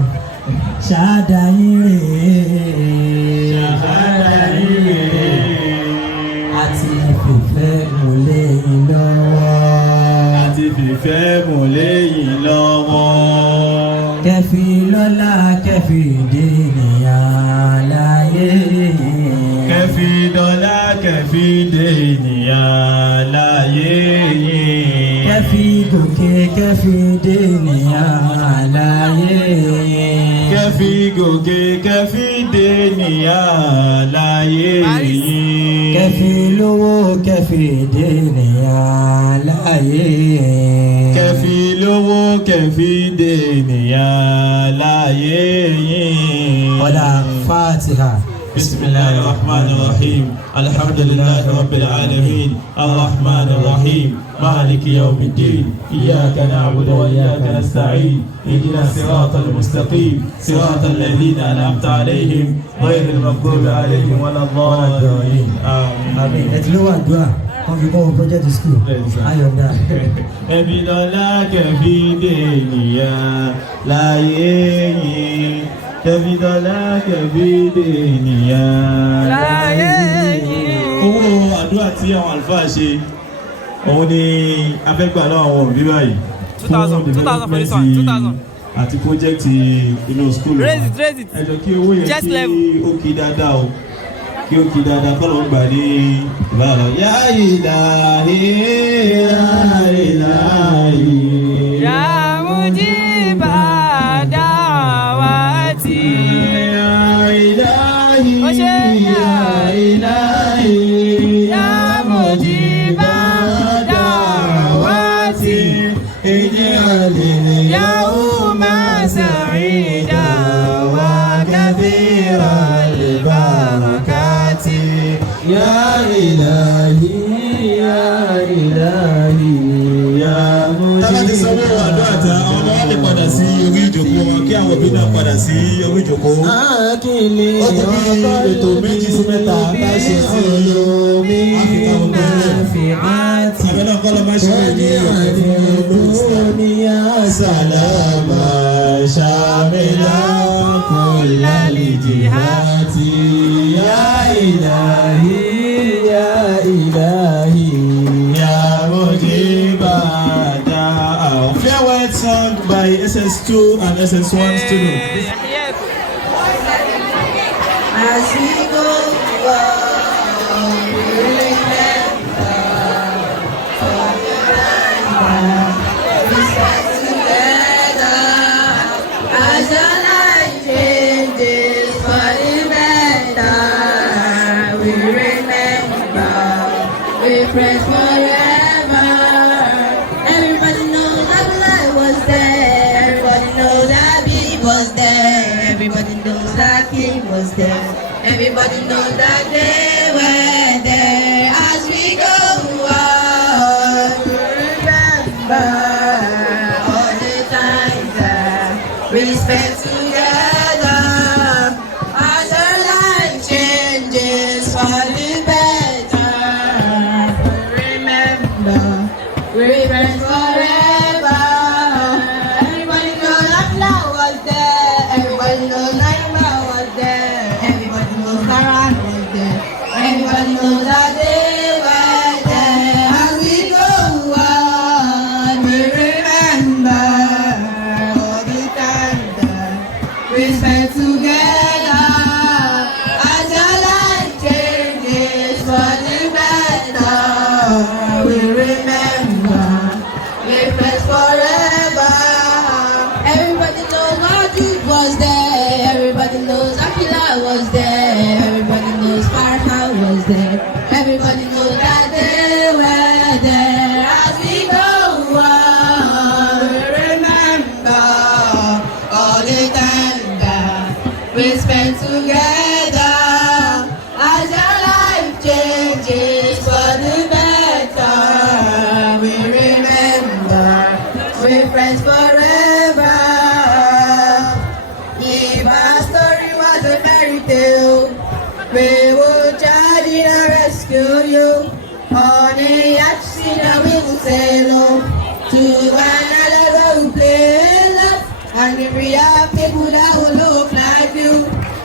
ṣáádà yín rèé ṣáádà yín rèé àti fìfẹ́ mo lé yín lọ́wọ́ àti fìfẹ́ mo lé yín lọ́wọ́ kẹfì lọ́lá kẹfì dé nìyàn láyé kẹfì dọ́là kẹfì dé nìyàn láyé kẹfì gòkè kẹfì dé nìyàn láyé kẹfì gòkè kẹfì dé nìyàn láyé kẹfì lówó kẹfì dé nìyàn láyé kẹfì lówó kẹfì dé nìyàn láyé. ọ̀dà Fatiha. بسم الله الرحمن الرحيم الحمد لله رب العالمين الرحمن الرحيم مالك يوم الدين إياك نعبد وإياك نستعين اهدنا الصراط المستقيم صراط الذين أنعمت عليهم غير المغضوب عليهم ولا الضالين آمين. ẹtìlówó àdúrà wọn fi kọ́ wọn project school ayọ̀dá. ẹbí lọ́lá kẹfì dé nìyàn láyé yìí kẹfì dọ́là kẹfì dé nìyàn láyé yìí. owó àdúrà tí àwọn àlùfáà ṣe òun ni afẹ́gbà náà àwọn òbí báyìí fún development àti project inú school ẹjọ́ kí owó yẹn kí ó kí dáadáa o kí ó kí dáadáa kọ́ ló ń gbà ní ìbára yá ìlàhí yá ìlàhí yá mujiba da'wati yá ìlàhí yá ìlàhí yá mujiba da'wati ij'al yawma سعيدا وكثير البركات يا إلهي يا إلهي يا tábà ti sanwó àdúrà tán àwọn ọmọ wa lè padà sí orí ìjòkó wọn kí àwọn òbí náà padà sí orí ìjòkó. Akíní ó kù bí ètò méjì sí mẹ́ta bá ṣe sí olómi àfihàn àbẹ̀lẹ̀ ọkọ lọ́ọ́ máa ṣe é ní olómi àsàlámà ṣàmìlà kọlálì jìhátì yá ìlàhí yá ìlàhí yá mọ̀jìbà dáa. Farewell song by SS2 and SS1 students. As we go on, we remember for the land we stand together. As our life changes for the better, we remember, we pray forever. Everybody knows that life was there. Everybody knows that Billy was there. Everybody knows that King was there. Everybody knows that they were there. As we go on, we remember all the times that we spent together. As our life changes for the better, we remember, we friends forever. Everybody knows that love was there. Everybody knows Naima was there. Everybody knows Karan was there. Everybody knows that they were there. As we go on, we remember all the time that we spent together. As our life changes for the better, we remember, we friends forever. Everybody knows our Jude was there. Everybody knows Akila was there. Everybody knows Farha was there. Everybody knows that they were there. As we go on, we remember all the time that we spent together. As our life changes for the better, we remember, we're friends forever. If our story was a fairy tale, we would charge in and rescue you. On a yacht, that we will sail on to another where we play love. And if we have people that will look like you,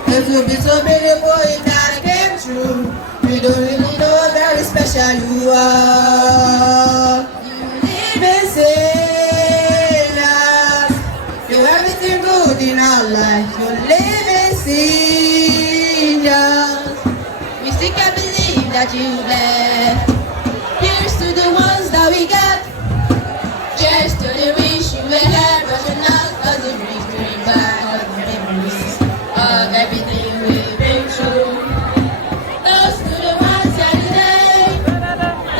it will be so beautiful if that came true. We don't really know how very special you are. You live in sinners, do everything good in our life. You live in sinners, we still can't believe that you left. Here's to the ones that we got. Cheers to the wish you were here, but you're not. Cause it brings back all the memories of everything we've been through. Those to the ones that today,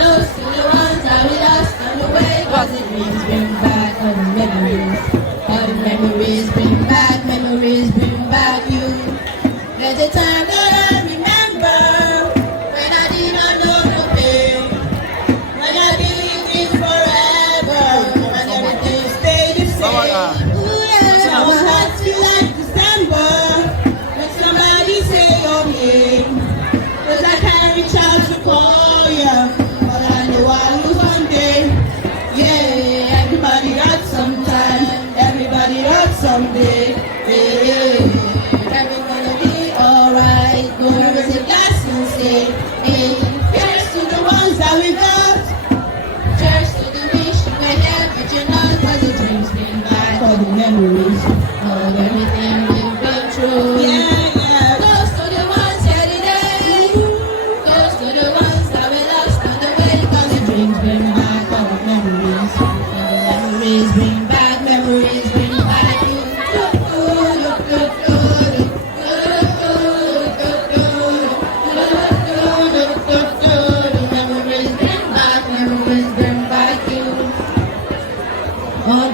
those to the ones that we lost on the way. Cause it brings back all the memories. All the memories bring back you. There's a time that I remember when I did not know no pain, when I believed in forever, when everything stayed the same. Ooh, yeah, our hearts feel like December when somebody say your name. Cause I can't reach out to call you, but I know I'll lose one day. Yeah, everybody hurts sometime, everybody hurts someday. Yeah, everything gonna be alright. Gonna raise a glass and say, hey, here's to the ones that we got. Cheers to the wish you were here, but you're not. Cause the dreams bring back all the memories of everything we've been through. Yeah, yeah. Those to the ones here today, those to the ones that we lost on the way. Cause the dreams bring back all the memories. All the memories bring back you. Memories bring back you.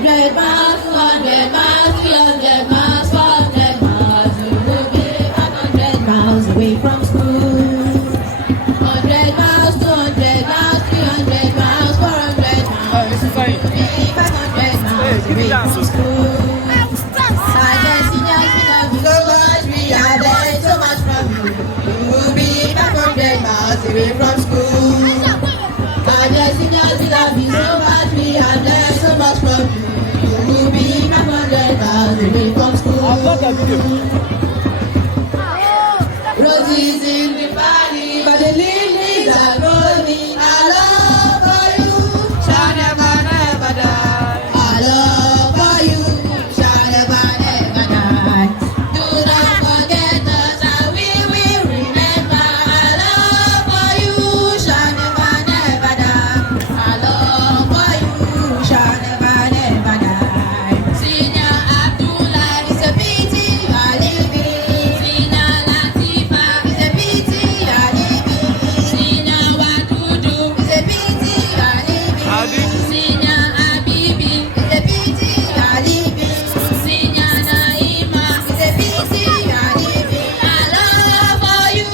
100 miles, 200 miles, 300 miles, 400 miles. We will be 500 miles away from school. 100 miles, 200 miles, 300 miles, 400 miles. We will be 500 miles away from school. I just see us, we love you so much, we are learning so much from you. We will be 500 miles away from school. I just see us, we love you so much, we are learning so much from you. We will be 500 miles away from school. Roses in the valley, but the lilies are growing. I love for you, shall never, never die. I love for you, shall never, never die. Do not forget us, and we will remember. I love for you, shall never, never die. I love for you, shall never, never die. Senior Abdullah, it's a pity you are leaving. Senior Latifa, it's a pity you are leaving. Senior Wadudu, it's a pity you are leaving. Senior Habibi, it's a pity you are leaving. Senior Naima, it's a pity you are leaving. I love for you,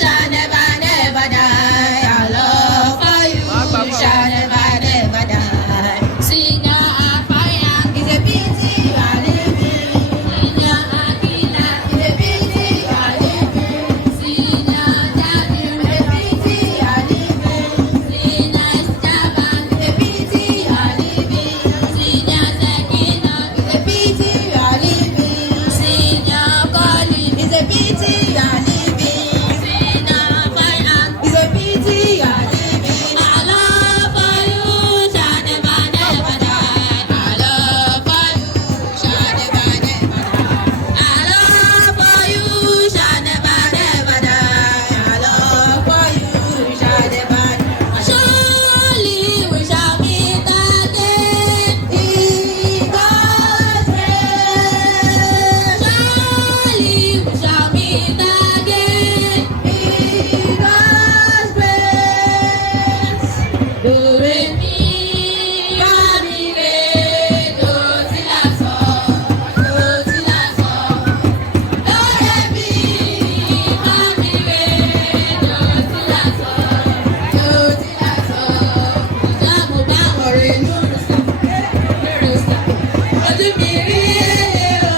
shall never, never die. I love for you, shall never, never die. Senior Afaya, it's a pity you are leaving. Senior Akila, it's a pity you are leaving. Senior Jabir, it's a pity you are leaving. Senior Istaba, it's a pity you are leaving. Senior Sekina, it's a pity you are leaving. Senior Colin, it's a pity you are leaving. Senior Fayhan, it's a pity you are leaving. I love for you, shall never, never die. I love for you, shall never, never die. I love for you, shall never, never die. I love for you, shall never. Surely we shall meet again in God's grace. Surely we shall meet again in God's grace. Do re mi fa mi re do ti la so do ti la so. Do re mi fa mi re do ti la so do ti la so. Ìjàmù bá wọ̀rẹ̀ lórúsà lórúsà. Ojú mi rí o.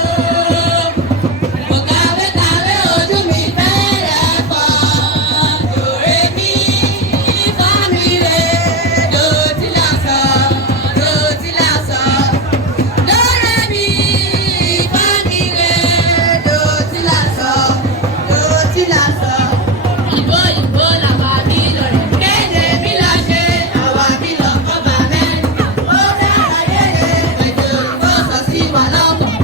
Mo kàwé kàwé ojú mi fẹ́rẹ̀ fọ́. Do re mi fa mi re do ti la so do ti la so. Do re mi fa mi re do ti la so do ti la so. Ìbò ìbò làwa mi lọ rẹ̀. Kéde mi lọ ṣe àwa mi lọ kọ́ bá mẹ́rin. Ó dára yéye ètò ìbò sọ sí wa lọ́kàn.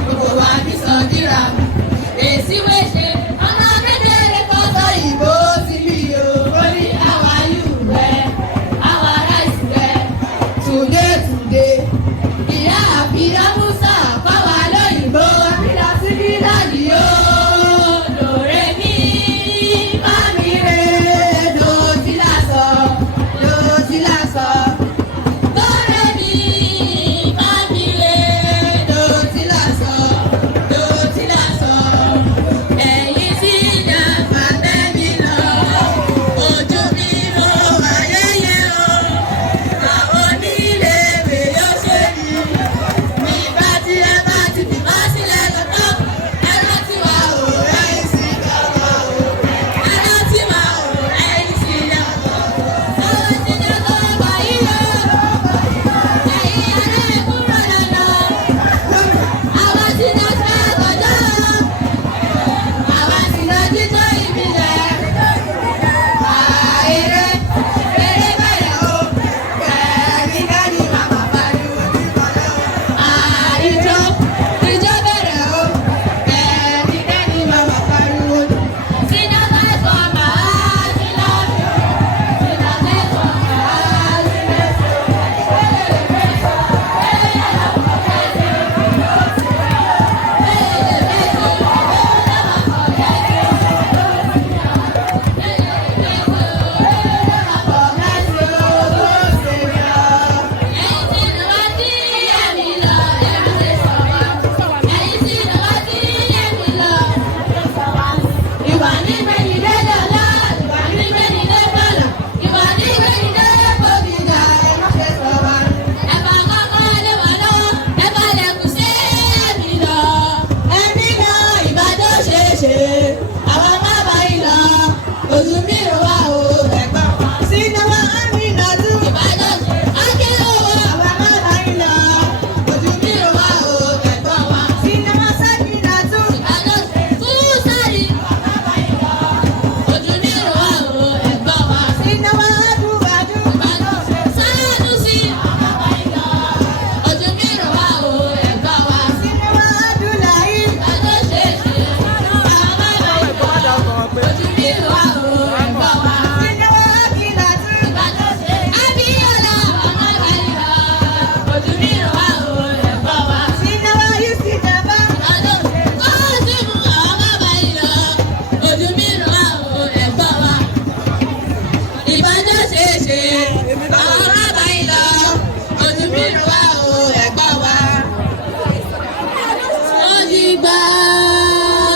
dìgbà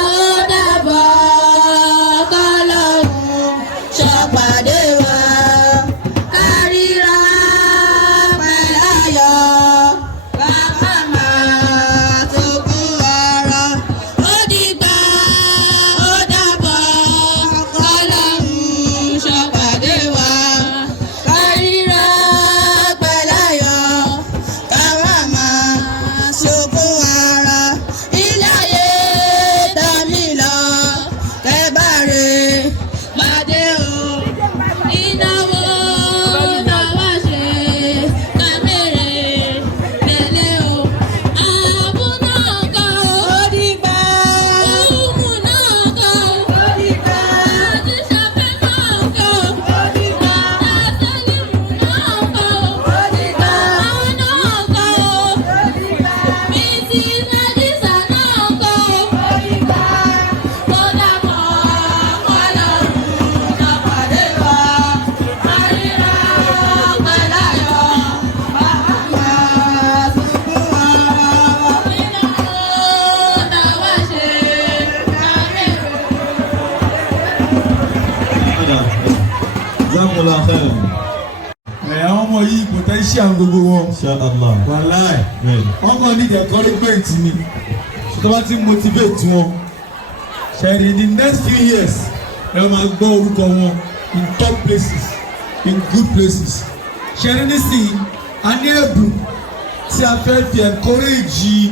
ó dàbọ̀ kọ́lọ́hún ṣọ̀pàdé wa kárìíra pẹ̀láyọ̀ bàbá máa tó kú ọ̀rọ̀ ó dìgbà ó dàbọ̀ kọ́lọ́hún ṣọ̀pàdé wa kárìíra pẹ̀láyọ̀ bàbá máa sunkún ara ilé ayé tàmí lọ kẹbàárẹ pàdé o ìnáwó náwó ṣe kàmẹrẹ tẹlẹ o ààbò náà kọ ó dìgbà òmù náà kọ ó dìgbà àti ṣàfẹ́ náà kọ ó dìgbà àtẹlẹmù náà kọ ó dìgbà àwọn náà kọ ó dìgbà mrs nadisa náà kọ ó dìgbà kódà mọ́ ọlọ́run ṣàpàdé wa àríra pẹ̀láyọ̀ bàbá máa sunkún ọ̀rọ̀ ìnáwó táwa ṣe kárẹ̀. Jazakumullah khairan. àwọn ọmọ yìí potential gbogbo wọn. Inshallah. wàláì Amen. wọn kàn need encouragement ni tó bá ti motivate wọn ṣẹ̀rí in the next few years ẹ máa gbọ́ orúkọ wọn in top places in good places ṣẹ̀rí nísìnyí a ní ẹ̀bùn tí a fẹ́ fi encourage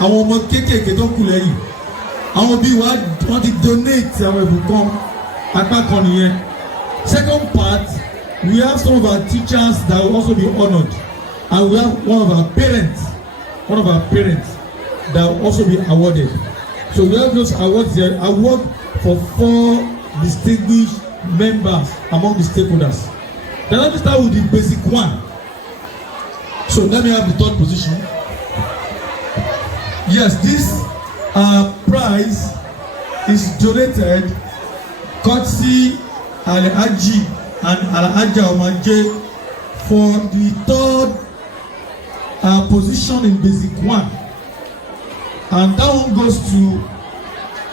àwọn ọmọ kéékèèké tó kù lẹ́yìn àwọn bíi wọ́n ti donate àwọn ẹ̀bùn kan apá kan nìyẹn second part we have some of our teachers that will also be honoured and we have one of our parents that will also be awarded so we have those awards there award for 4 distinguished members among the stakeholders then let me start with the basic one so let me have the third position yes this prize is donated courtesy Alhaji and Alhaja Omanje for the third position in basic one and that one goes to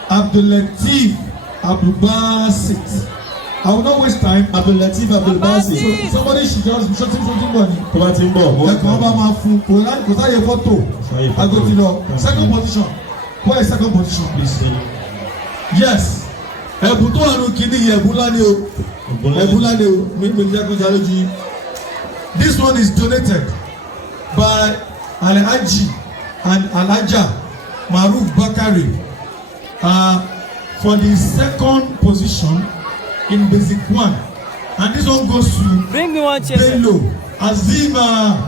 Abdulateef Abdulbasit. I will not waste time. Abdulateef Abdulbasit. So somebody should just be shooting money. Tó bá ti ń bọ̀. Ẹ̀kan ọba máa fún kò sáyé fọ́tò. Agodi lọ. Second position. Who is second position please? Yes. Ẹ̀bùn tó wà ní kìíní yẹn ẹ̀bùn ńlá ni o. Ẹ̀bùn ńlá ni o. Mi jẹ́ kó jáde ju. This one is donated by Alhaji and Alhaja Maruf Bakari for the second position in basic one and this one goes to Bring me one chair. Bello Azima.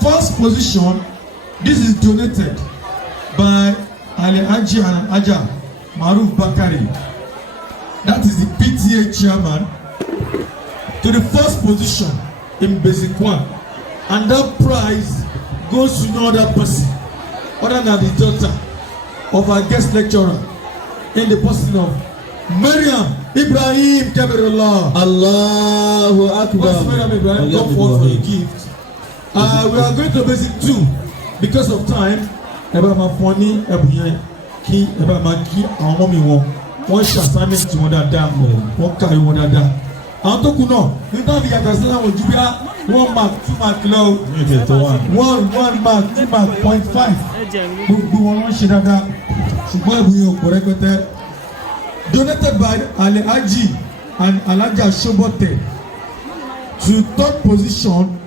First position, this is donated by Alhaji and Alhaja Maruf Bakari. That is the PTA chairman to the first position in basic one and that prize goes to no other person other than the daughter of our guest lecturer in the person of Maryam Ibrahim Kabirullah. Allahu Akbar. Once Maryam Ibrahim come forth for the gift. We are going to basic 2 because of time. Ẹ bá máa fún ọ ní ẹ̀bùn yẹn kí ẹ bá máa kí àwọn ọmọ mi wọ́n ṣe assignment wọn dáadáa wọ́n kàwé wọn dáadáa. Àwọn tó kù náà nígbà tí yàtọ̀ sí àwọn ojú bíá 1 mark 2 mark lọ 1 mark 2 mark 0.5 gbogbo wọn wọ́n ṣe dáadáa ṣùgbọ́n ẹ̀bùn yẹn ò pọ̀ rẹpẹtẹ. Donated by Alhaji and Alhaja Shobote to 3rd position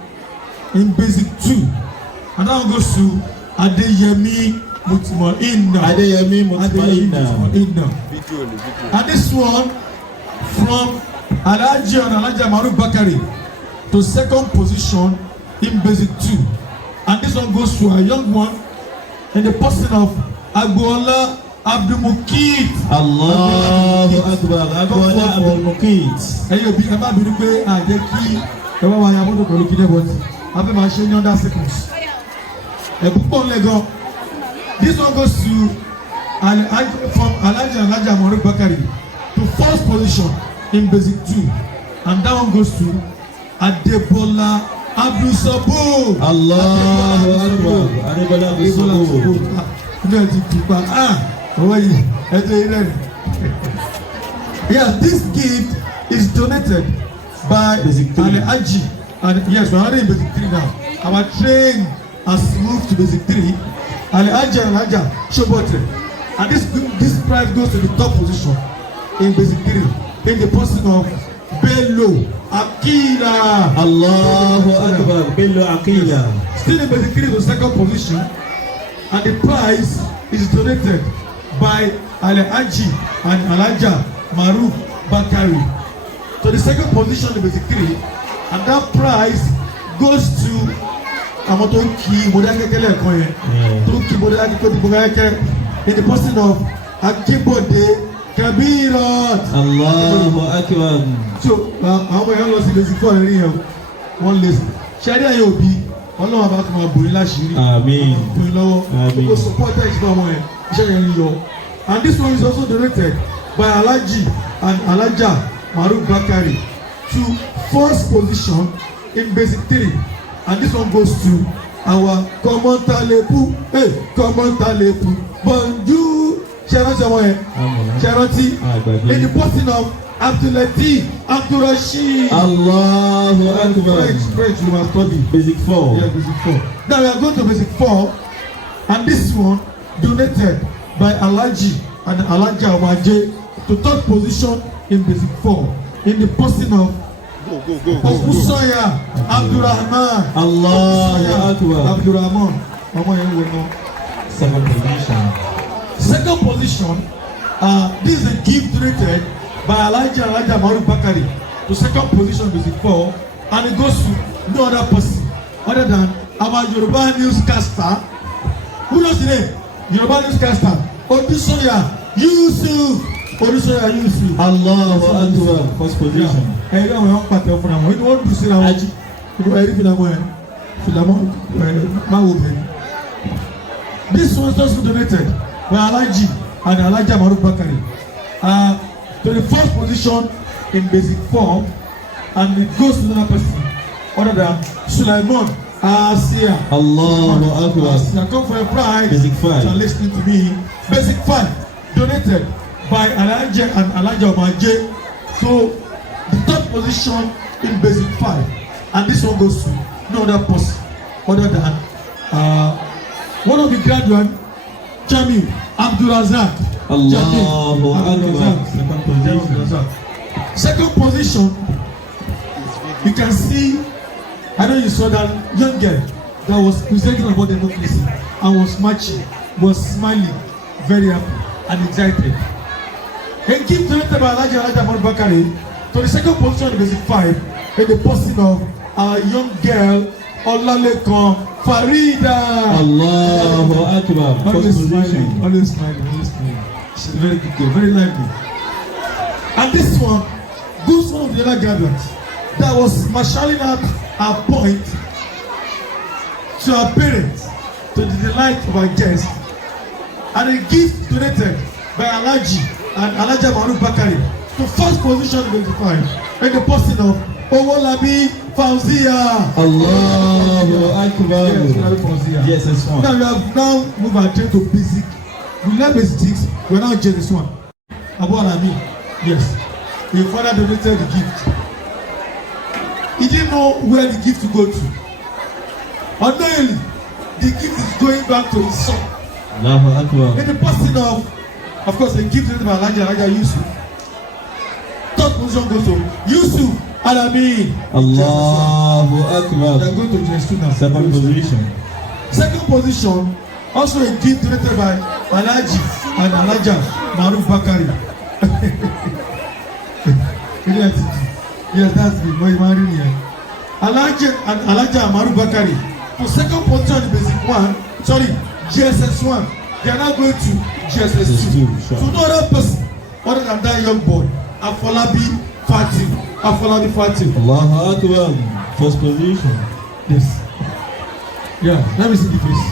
in basic 2 and that one goes to Adeyemi Mutmainna. And this one from Alhaji and Alhaja Maruf Bakari to 2nd position in basic 2 and this one goes to a young one in the person of Agboola Abdulmukit. Allahu Akbar. Agboola Abdulmukit. Ẹyẹ òbí ẹ má bínú pé àjẹ́ kí ẹ wá wáyà mọ́tò pẹ̀lú kí dẹ́bọ̀tì abẹ́ máa ṣe ní under seconds. Ẹ̀bùn pọ̀ lẹ́gàn. This one goes to from Alhaji and Alhaja Maruf Bakari to 1st position in basic 2 and that one goes to Adebola Abdulsabur. Allahu Akbar. Adébọ́lá Abdulsabur. Náà ti pupa. Ọwọ́ yìí ẹ̀jẹ̀ yìí rẹ̀. Yeah, this gift is donated by Alhaji. And yes, we are already in Basic 3 now. Our train has moved to Basic 3. Alhaji and Alhaja Shobotre. And this prize goes to the top position in Basic 3 in the person of Bello Akila. Allahu Akbar. Bello Akila. Still in Basic 3 is the second position, and the prize is donated by Alhaji and Alhaja Maruf Bakari to the second position in Basic 3, and that prize goes to àwọn tó ń kí Modakeke lẹ́ẹ̀kan yẹn tó ń kí Modakeke in the person of Akibode Kabirat. Allahu Akbar. So àwọn èèyàn lọ sí Basic 4 rí yẹn wọ́n lè ṣẹ́rí ẹ̀yìn òbí ọlọ́run àbá tó máa bòrí láṣìírí àmín bòrí lọ́wọ́ gbogbo support ẹ̀ ṣùgbọ́n àwọn ẹ̀ iṣẹ́ yẹn ń yọ. And this one is also donated by Alhaji and Alhaja Maruf Bakari to first position in Basic 3, and this one goes to our Komantalepu. Hey, Komantalepu. Bonjour. Ṣẹ́rántí ọmọ yẹn. Ṣẹ́rántí. In the person of Abdulatif Abdulrasheed. Allahu Akbar. French you must study. Basic 4. Yeah, Basic 4. Now we are going to Basic 4, and this one donated by Alhaji and Alhaja Omaje to third position in Basic 4 in the person of Ogusoya Abdurrahman. Allahu Akbar. Abdurrahman. Ọmọ yẹn wẹ̀ náà. Second position. Second position, this is a gift donated by Alhaji and Alhaja Maruf Bakari to second position Basic 4, and it goes to no other person other than our Yoruba newscaster. Who knows the name? Yoruba newscaster Odusoya Yusuf. Odusoya Yusuf. Allahu Akbar. First position. Ẹ̀rí àwọn èèyàn pàtẹ́ fún àwọn ìdíwọ́n dùn sí àwọn ẹ̀rí fìlàmọ́ ẹ̀ fìlàmọ́ máa wò bẹ̀rẹ̀. This one is also donated by Alhaji and Alhaja Maruf Bakari to the first position in Basic 4, and it goes to another person other than Sulaiman Asia. Allahu Akbar. Asia, come for a prize. Basic 5. You are listening to me. Basic 5 donated by Alhaji and Alhaja Omaje to the third position in Basic 5, and this one goes to no other person other than one of the graduates, Jamil Abdulrazak. Allahu Akbar. Second position, you can see, I know you saw that young girl that was presenting about democracy and was marching, was smiling, very happy and excited. A gift donated by Alhaji and Alhaja Maruf Bakari to the second position in Basic 5 in the person of our young girl Olalekan Farida. Allahu Akbar. Always smiling, always smiling, always smiling. She's very good girl, very lively. And this one goes one of the other graduates that was marshalling out her point to her parents to the delight of her guests, and a gift donated by Alhaji and Alhaja Maruf Bakari to first position in 25 in the person of Owolabi Fauzia. Allahu Akbar. Yes, it's one. Now we have now moved our train to Basic. We learn Basic 6. We are now in this one. Abu Alami. Yes. Your father donated the gift. He didn't know where the gift would go to. Unknowingly, the gift is going back to his son. Allahu Akbar. In the person of course, the gift donated by Alhaja Yusuf. Third position goes to Yusuf Alamin. Allahu Akbar. They are going to JS2 now. Second position. Second position, also a gift donated by Alhaji and Alhaja Maruf Bakari. Yes, that's the boy marrying here. Alhaji and Alhaja Maruf Bakari to second position in Basic 1, sorry, GSS1. They are now going to GSS2. Sure. So no other person other than that young boy, Afolabi Fatim. Allahu Akbar. First position. Yes. Yeah, let me see the face.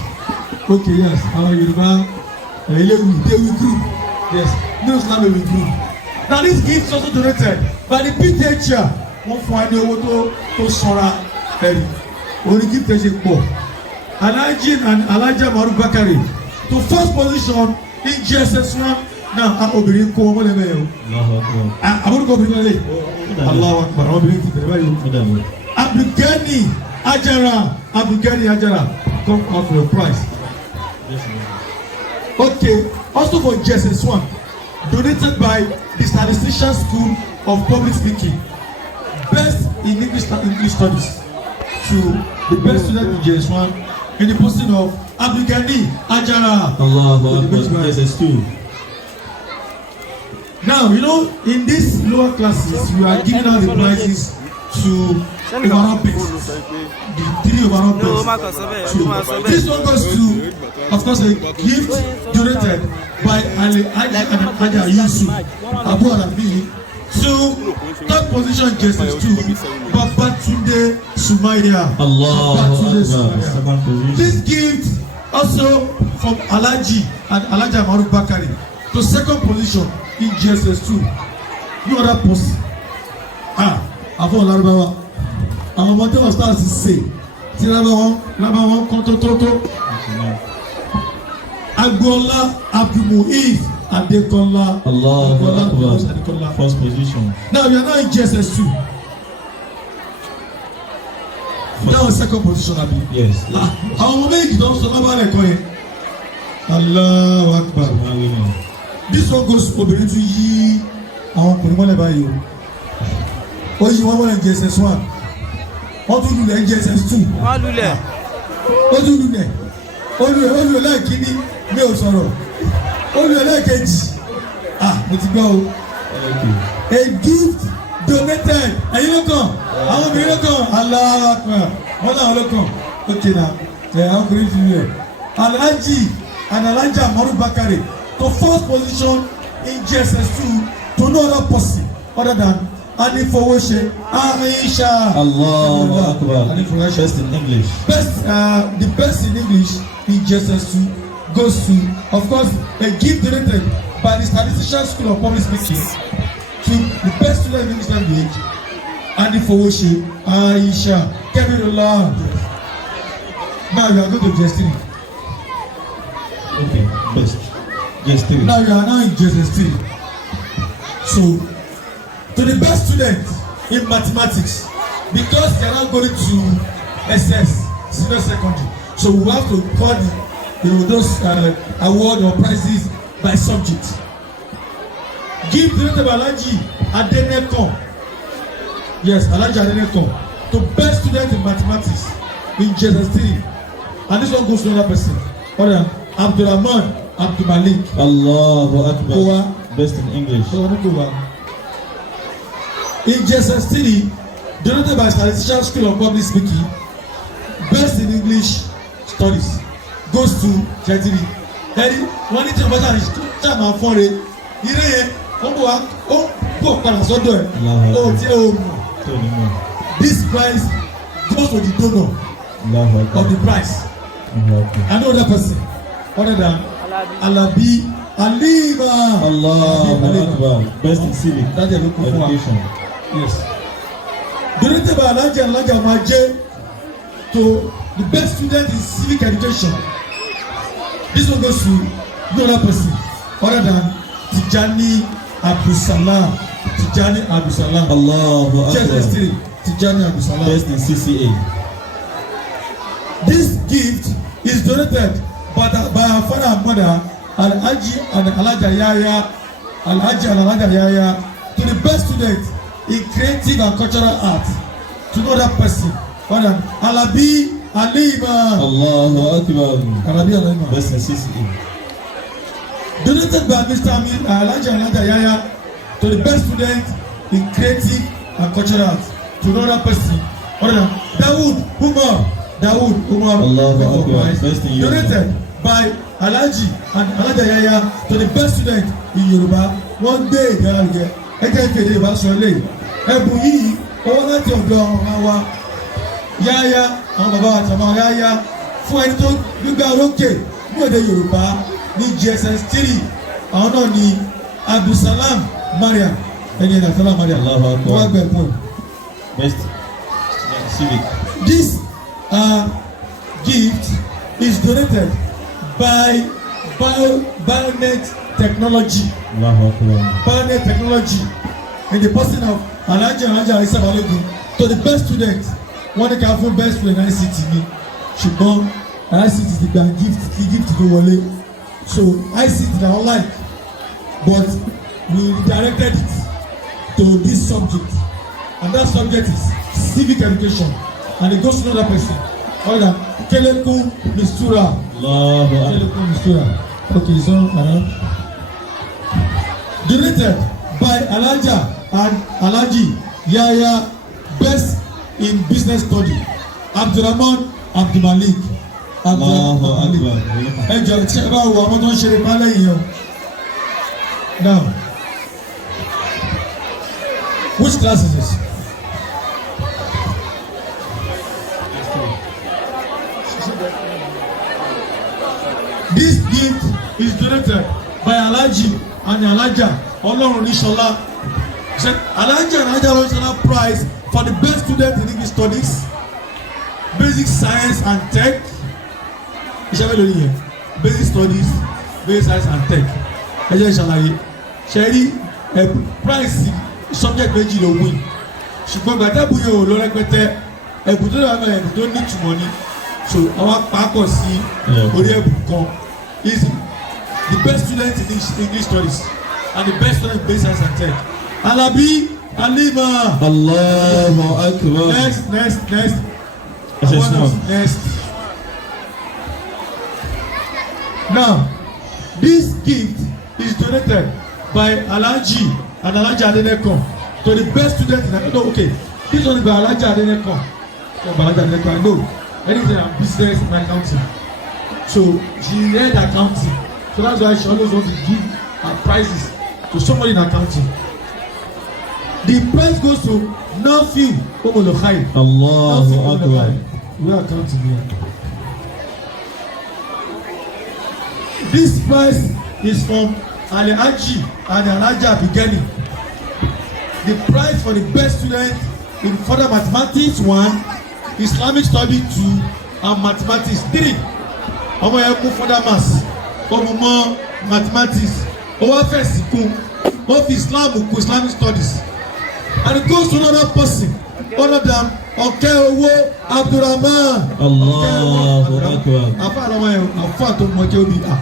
Okay, yes. Our Yoruba, they will group. Yes, no Islam will group. Now this gift is also donated by the PTA chair. One for any owó tó sanra ẹ̀rí. orí gift ẹ ṣe pọ̀ Alhaji and Alhaja Maruf Bakare to first position in GSS1 now obìnrin kó wọn lẹ́nu ẹ̀ o àbúrò obìnrin lẹ́lẹ̀ Allahu Akbar àwọn obìnrin ti bẹ̀rẹ̀ báyìí Abdulgani Ajara come out for your prize. Okay, also for GSS1 donated by the Statistician School of Public Speaking, best in English studies to the best student in GSS1 in the person of Abdulgani Ajara. GSS2. Now, you know, in these lower classes, we are giving out the prizes to overall best. The 3 overall best. This one goes to, of course, a gift donated by Ali Aja Yusuf Abu Arabi to third position GSS2, Babatunde Sumaya. This gift also from Alhaji and Alhaja Maruf Bakare to second position in GSS2. No other person. Avant Larabawa. Àwọn ọmọdé wọn start to say tí lábàwọn kan tó. Agboola Abdulmuiz Adekola. Allah first position. Now we are now in GSS2. Now second position abi. Yes. Àwọn ọmọ méjì tó ń sọ lábàá rẹ̀ kọ́ yẹn. Allahu Akbar. This one goes obìnrin tún yí àwọn ọkùnrin mọ́lẹ̀ báyìí o. Ó yí wọ́n mọ́lẹ̀ GSS1. Wọ́n tún lulẹ̀ GSS2. Wọ́n lulẹ̀. Ó tún lulẹ̀. Ó lulẹ̀ lẹ́ẹ̀kíní mi ò sọ̀rọ̀. Ó lulẹ̀ lẹ́ẹ̀kejì. Mo ti gbọ́ o. A gift donated. Ẹ̀yin ló kàn. Àwọn obìnrin ló kàn. Allahu Akbar. Wọ́n náà ló kàn. Okay na. Àwọn obìnrin ti lulẹ̀. Alhaji and Alhaja Maruf Bakare to first position in GSS2 to no other person other than Anifowose Aisha. Allahu Akbar. Best in English. The best in English in GSS2 goes to, of course, a gift donated by the Statistician School of Public Speaking to the best student in English language, Anifowose Aisha. Kebirullah. Now you are going to GS3. Okay, best. GS3. Now you are now in GS3. So, to the best student in mathematics, because they are not going to SS, senior secondary, so we have to call those award or prizes by subject. Give the Alhaji Adenekon, yes, Alhaji Adenekon, to best student in mathematics in GS3, and this one goes to another person, other Abdulrahman Abdulmalik. Allahu Akbar. Best in English. In GSS3, donated by Statistician School of Public Speaking, best in English studies goes to Jatiri. Wọ́n ní tí wọ́n bá tà ní sàmà fọ́nre, ilé yẹn ó bọ̀ padà sọ́dọ̀ ẹ̀. Ó tí ó mọ̀. This prize goes to the donor of the prize. I know that person other than Alabi Alima. Allahu Akbar. Best in civic education. Yes. Donated by Alhaji and Alhaja Maje to the best student in civic education. This one goes to no other person other than Tijani Abdulsalam. Allahu Akbar. GSS3. Tijani Abdulsalam. Best in CCA. This gift is donated by our father and mother, Alhaji and Alhaja Yaya, to the best student in creative and cultural art. To know that person, father Alabi Alima. Allahu Akbar. Alabi Alima. Best in CCA. Donated by Mr. Alhaji and Alhaja Yaya to the best student in creative and cultural art. To know that person, father Dawood Umar. Allahu Akbar. Best in Yoruba. Donated by Alhaji and Alhaja Yaya to the best student in Yoruba. One day they are here. Ẹjẹ́ ìkéde ìbáṣọlé. Ẹ̀bùn yìí owó láti ọ̀dọ̀ ọ̀ràn wa. Yáyá àwọn bàbá àtàwọn Yáyá fún ẹni tó gbígbá orókè ní èdè Yorùbá ní GSS3. Àwọn náà ni Abdulsalam Mariam. Ẹni ẹ̀dá Salam Mariam. Allahu Akbar. Wọ́n gbẹ̀bùn. Best civic. This gift is donated by Bionet Technology. Bionet Technology in the person of Alhaja Isa Balogun to the best student. Wọ́n ní ká fún best student ICT ni ṣùgbọ́n ICT ti gba gift tó wọlé so ICT na wọ́n like but we redirected it to this subject and that subject is civic education and it goes to another person other than Kelekun Mistura. Kelekun Mistura. Okay, so donated by Alhaja and Alhaji Yaya best in business study Abdulrahman Abdulmalik. Ẹ jẹ́ ṣe bá wo àwọn tó ń ṣeré pálẹ̀ yìí o. Now, which class is this? This gift is donated by Alhaji and Alhaja Olorunnishola. Alhaji and Alhaja Olorunnishola prize for the best student in English studies, basic science and tech. Basic studies, basic science and tech. Ẹ jẹ́ ìṣàlàyé. Ṣẹ́rí price subject méjì ló win. Ṣùgbọ́n gbàtẹ́bù yẹn ò lọ rẹpẹtẹ. Ẹ̀bùn tó dára náà ẹ̀bùn tó ní ìtumọ̀ ni. So àwọn apákọ̀ sí orí ẹ̀bùn kan. Is the best student in English studies and the best student in basic science and tech. Alabi Alima. Allahu Akbar. Next. Now, this gift is donated by Alhaji and Alhaja Adeneko to the best student in Adeneko. Okay, this one is by Alhaja Adeneko. I know anything on business and accounting. So she read accounting. So that's why she always wants to give her prizes to somebody in accounting. The prize goes to Nafi Omolokhai. Allahu Akbar. We are counting here. This prize is from Alhaji and Alhaja Abigeni. The prize for the best student in further mathematics 1, Islamic study 2, and mathematics 3. Ọmọ yẹn kún further maths, ọmọ mọ mathematics, ọwọ́ fẹ̀sì kún, ó fi Islam kún Islamic studies. And it goes to another person, other than Okeowo Abdulrahman. Allahu Akbar. Afa àlọ́ wọn yẹn, afa àtọ́ mọ kí o bí a.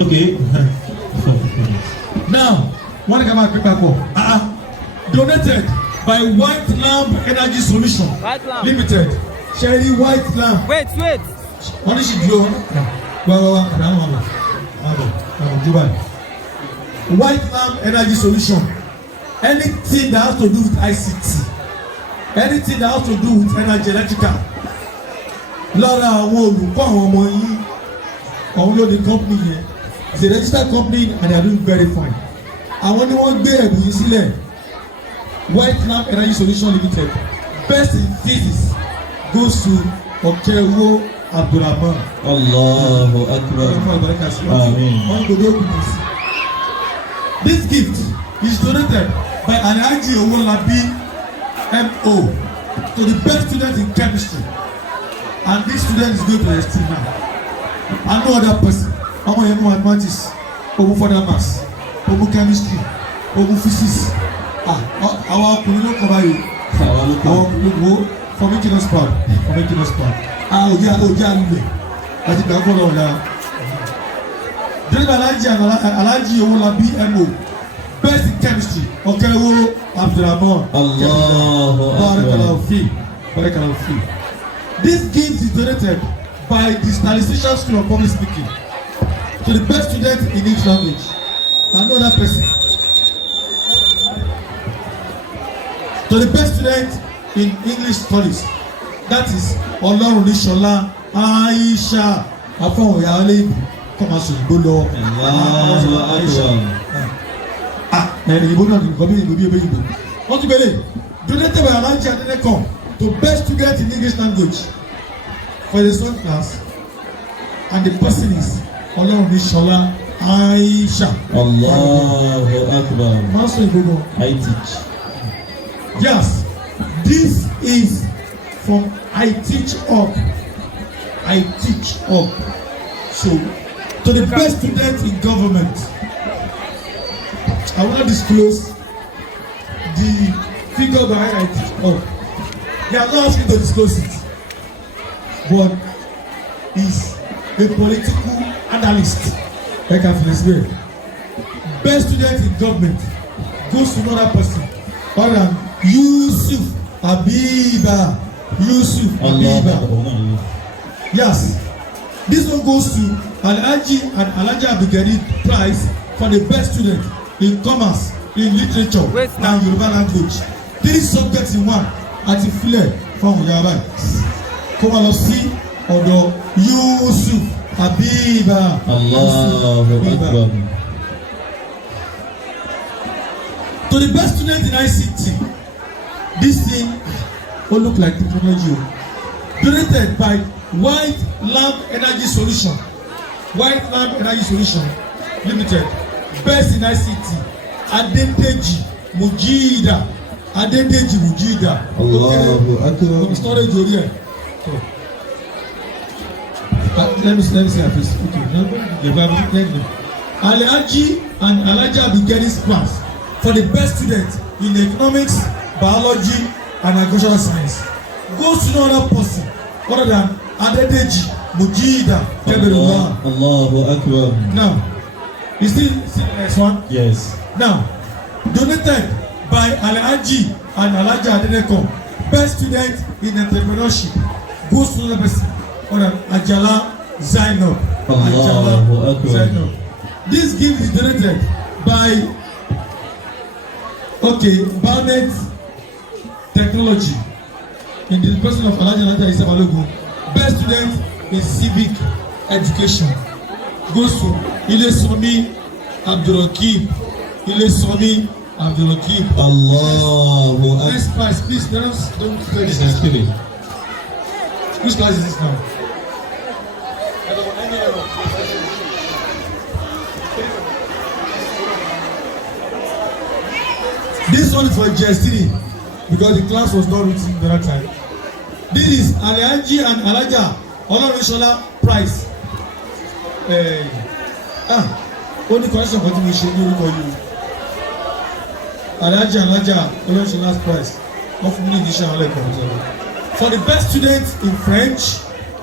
Okay. Now, one come out paper call. Donated by White Lamp Energy Solution Limited. Sherry White Lamp. Wait. What is she doing? White Lamp Energy Solution. Anything that has to do with ICT, anything that has to do with energy, electrical. Lára àwọn olùkọ́ àwọn ọmọ yìí, àwọn ló ní company yẹn. It's a registered company and they are doing very fine. Àwọn ni wọ́n gbé ẹ̀bùn yìí sílẹ̀. White Lamp Energy Solution Limited. Best in physics goes to Okeowo Abdulrahman. Allahu Akbar. Amen. This gift is donated by Alhaji Owolabi M.O. to the best student in chemistry. And this student is going to the ST now. And no other person. Ọmọ yẹn mú mathematics, ó mú further maths, ó mú chemistry, ó mú physics. Àwọn ọkùnrin ló kọ́ báyìí. Àwọn ọkùnrin wo for making us proud. Òjá lulẹ̀ àti ìgbà gbọ́dọ̀ ọ̀la. Deliver Alhaji Owolabi M.O. Best in chemistry, Okeowo Abdulrahman. Allahu Akbar. This gift is donated by the Statistician School of Public Speaking to the best student in each language. Another person. To the best student in English studies. That is Olorunnishola Aisha Afọwọ́yálé Kọ́másù Ìgbólọ. Ẹni ìbò náà nìkan bí ìbò. Wọ́n tún gbélé. Donated by Alhaji Adeneko to best student in English language for the same class, and the person is Olorunnishola Aisha. Allahu Akbar. Master Igbogo. I teach. Yes, this is from I Teach Up. I Teach Up. So, to the best student in government, I will not disclose the figure behind I Teach Up. They are not asking to disclose it, but he's a political analyst. Like I feel explain. Best student in government goes to another person other than Yusuf Habiba. Yusuf Habiba. Yes. This one goes to Alhaji and Alhaja Abdulkadir Prize for the best student in commerce, in literature, and Yoruba language. 3 subjects in one. Àti filẹ̀ fún ìyá báyìí. Kó máa lọ sí ọ̀dọ̀ Yusuf Habiba. Allahu Akbar. To the best student in ICT, this thing will look like technology. Donated by White Lamp Energy Solution. White Lamp Energy Solution Limited. Best in ICT. Adedeji Mujida. Adedeji Mujida. Allahu Akbar. Storage area. Let me see her face. Okay. Alhaji and Alhaja Abdulkadir Prize for the best student in economics, biology, and agricultural science goes to no other person other than Adedeji Mujida Keberuwa. Allahu Akbar. Now, you see the next one? Yes. Now, donated by Alhaji and Alhaja Adeneko, best student in entrepreneurship goes to another person other than Ajala Zainab. Allahu Akbar. Zainab. This gift is donated by Barnet Technology in the person of Alhaji Alhaja Isa Balogun. Best student in civic education goes to Ileswami Abdulrakib. Ileswami Abdulrakib. Allahu Akbar. Next class, please. Don't say this. Which class is this now? This one is for GS3 because the class was not written the right time. This is Alhaji and Alhaja Olorinshola Prize. Only question for me ṣe ní orúkọ yìí. Alhaji and Alhaja Olorinshola Prize. Wọ́n fún mi ní ìdíṣẹ́ àwọn ẹ̀kọ́ ọ̀tọ̀. For the best students in French,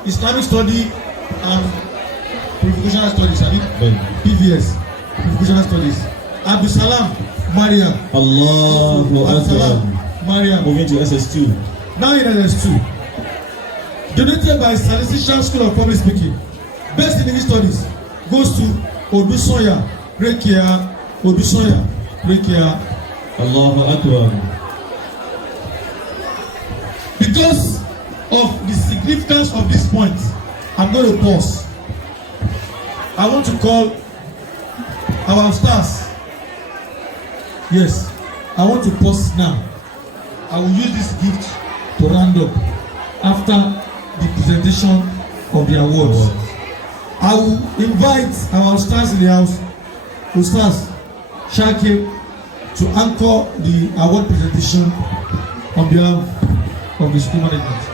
Islamic study and Purificational studies, PVS, Purificational studies. Abdulsalam Mariam. Allahu Akbar. Mariam. Moving to SS2. Now in SS2. Donated by Salesian School of Public Speaking. Best in English studies goes to Odusoya Rekia. Odusoya Rekia. Allahu Akbar. Because of the significance of this point, I'm going to pause. I want to call our stars. Yes, I want to pause now. I will use this gift to round up after the presentation of the awards. I will invite our stars in the house, Ustaz Shakir, to anchor the award presentation on behalf of the school management.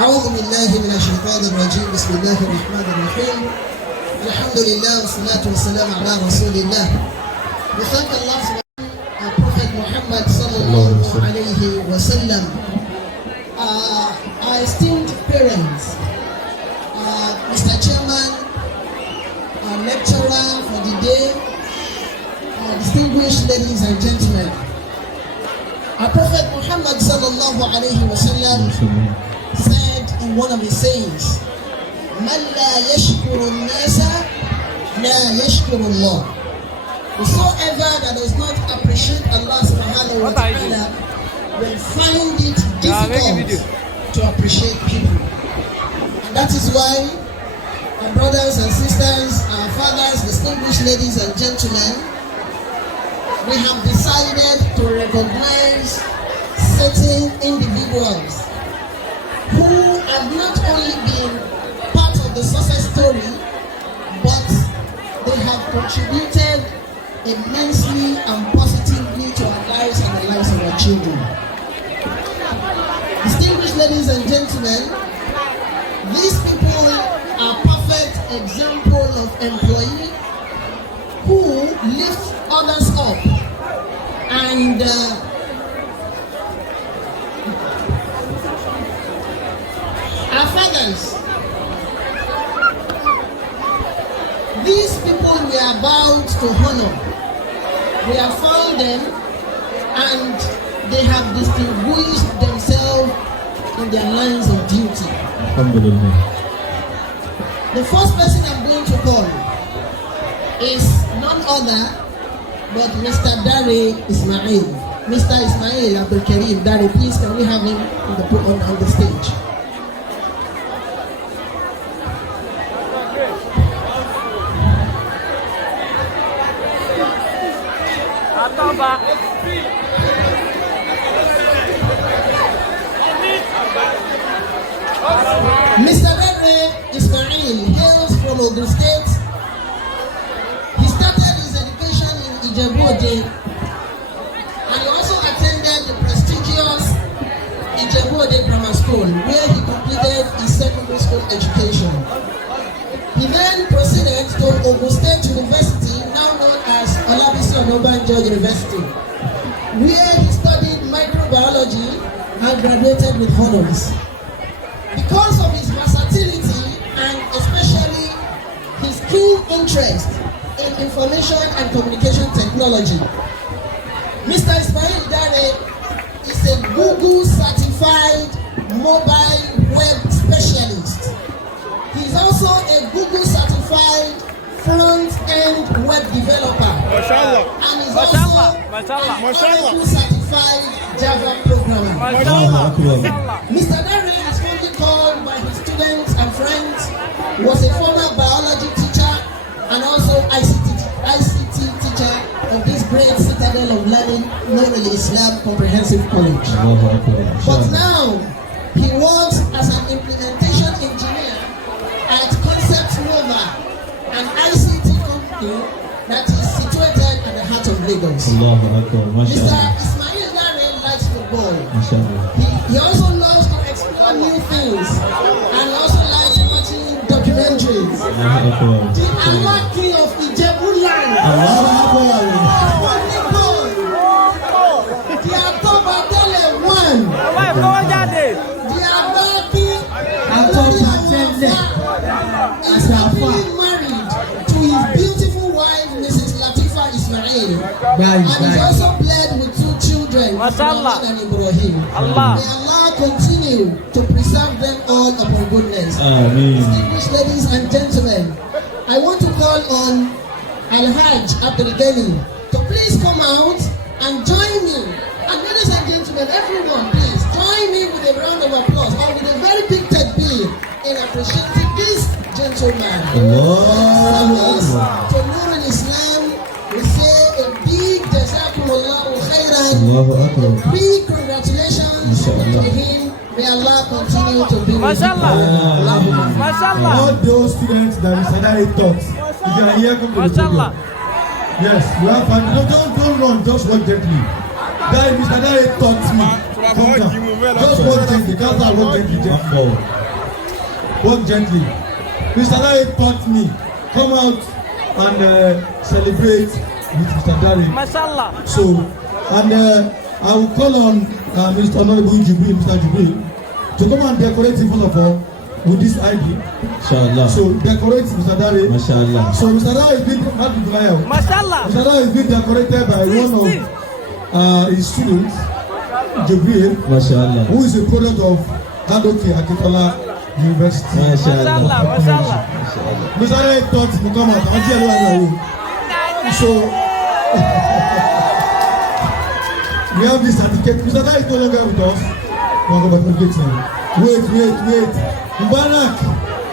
أعوذ بالله من الشيطان الرجيم بسم الله الرحمن الرحيم الحمد لله والصلاة والسلام على رسول الله. We thank Allah subhanahu our Prophet Muhammad sallallahu alayhi wa sallam. Our esteemed parents, Mr. Chairman, our lecturer for the day, distinguished ladies and gentlemen. Our Prophet Muhammad sallallahu alayhi wa sallam said in one of his sayings, "Man la yashkuru an-nasa la yashkuru Allah." Whosoever that does not appreciate Allah subhanahu wa ta'ala will find it difficult to appreciate people. And that is why our brothers and sisters, our fathers, distinguished ladies and gentlemen, we have decided to recognize certain individuals who have not only been part of the success story, but they have contributed immensely and positively to our lives and the lives of our children. Distinguished ladies and gentlemen, these people are perfect example of employee who lift others up and our fathers. These people we are about to honor. We have found them and they have distinguished themselves in their lines of duty. The first person I'm going to call is none other but Mr. Dare Ismail. Mr. Ismail Abdul Karim Dare, please can we have him on the stage? Mr. Dare Ismail hails from Ogun State. He started his education in Ijebu-Ode and he also attended the prestigious Ijebu-Ode Grammar School where he completed his secondary school education. He then proceeded to Ogun State University, now known as Olabisi Onabanjo University, where he studied microbiology and graduated with honors. Because of his versatility and especially his keen interest in information and communication technology, Mr. Ismail Dare is a Google certified mobile web specialist. He is also a Google certified front-end web developer and is also an Oracle certified Java programmer. Mr. Dare is fondly called by his students and friends, was a former biology teacher and also ICT teacher of this great citadel of learning known as Islam Comprehensive College. But now he works as an implementation engineer at Concept Nova, an ICT company that is situated at the heart of Lagos. Mr. Ismail Dare likes football. He also loves to explore new things and also likes watching documentaries. The Alaki of Ijebu land. The Atobatele one. The Alaki is happily married to his beautiful wife, Mrs. Latifa Ismail, and is also blessed with two children, Muhammad and Ibrahim. May Allah continue to preserve them all upon goodness. Distinguished ladies and gentlemen, I want to call on Al-Hajj Abdul Ghani to please come out and join me. And ladies and gentlemen, everyone, please join me with a round of applause or with a very big takbir in appreciating this gentleman. To Nurul Islam, we say a big jazakumullahu khairan, a big congratulations to him. May Allah continue to be with him. All those students that Mr. Dare taught, if you are here, come to the podium. Yes, you have fun. No, don't run, just walk gently. Mr. Dare taught me. Come down. Just walk gently. That's how walk gently. Walk gently. Mr. Dare taught me. Come out and celebrate with Mr. Dare. So, and I will call on Mr. Honorable Jibril, Mr. Jibril, to come and decorate in front of all with this ID. Inshallah. So decorate Mr. Dare. Mashallah. So Mr. Dare is being Mr. Dare is being decorated by one of his students, Jibril, Mashallah, who is a product of Adoke Akitola University. Mashallah. Mr. Dare taught to come out. So we have this certificate. Mr. Dare is no longer with us. Wait. Mubarak,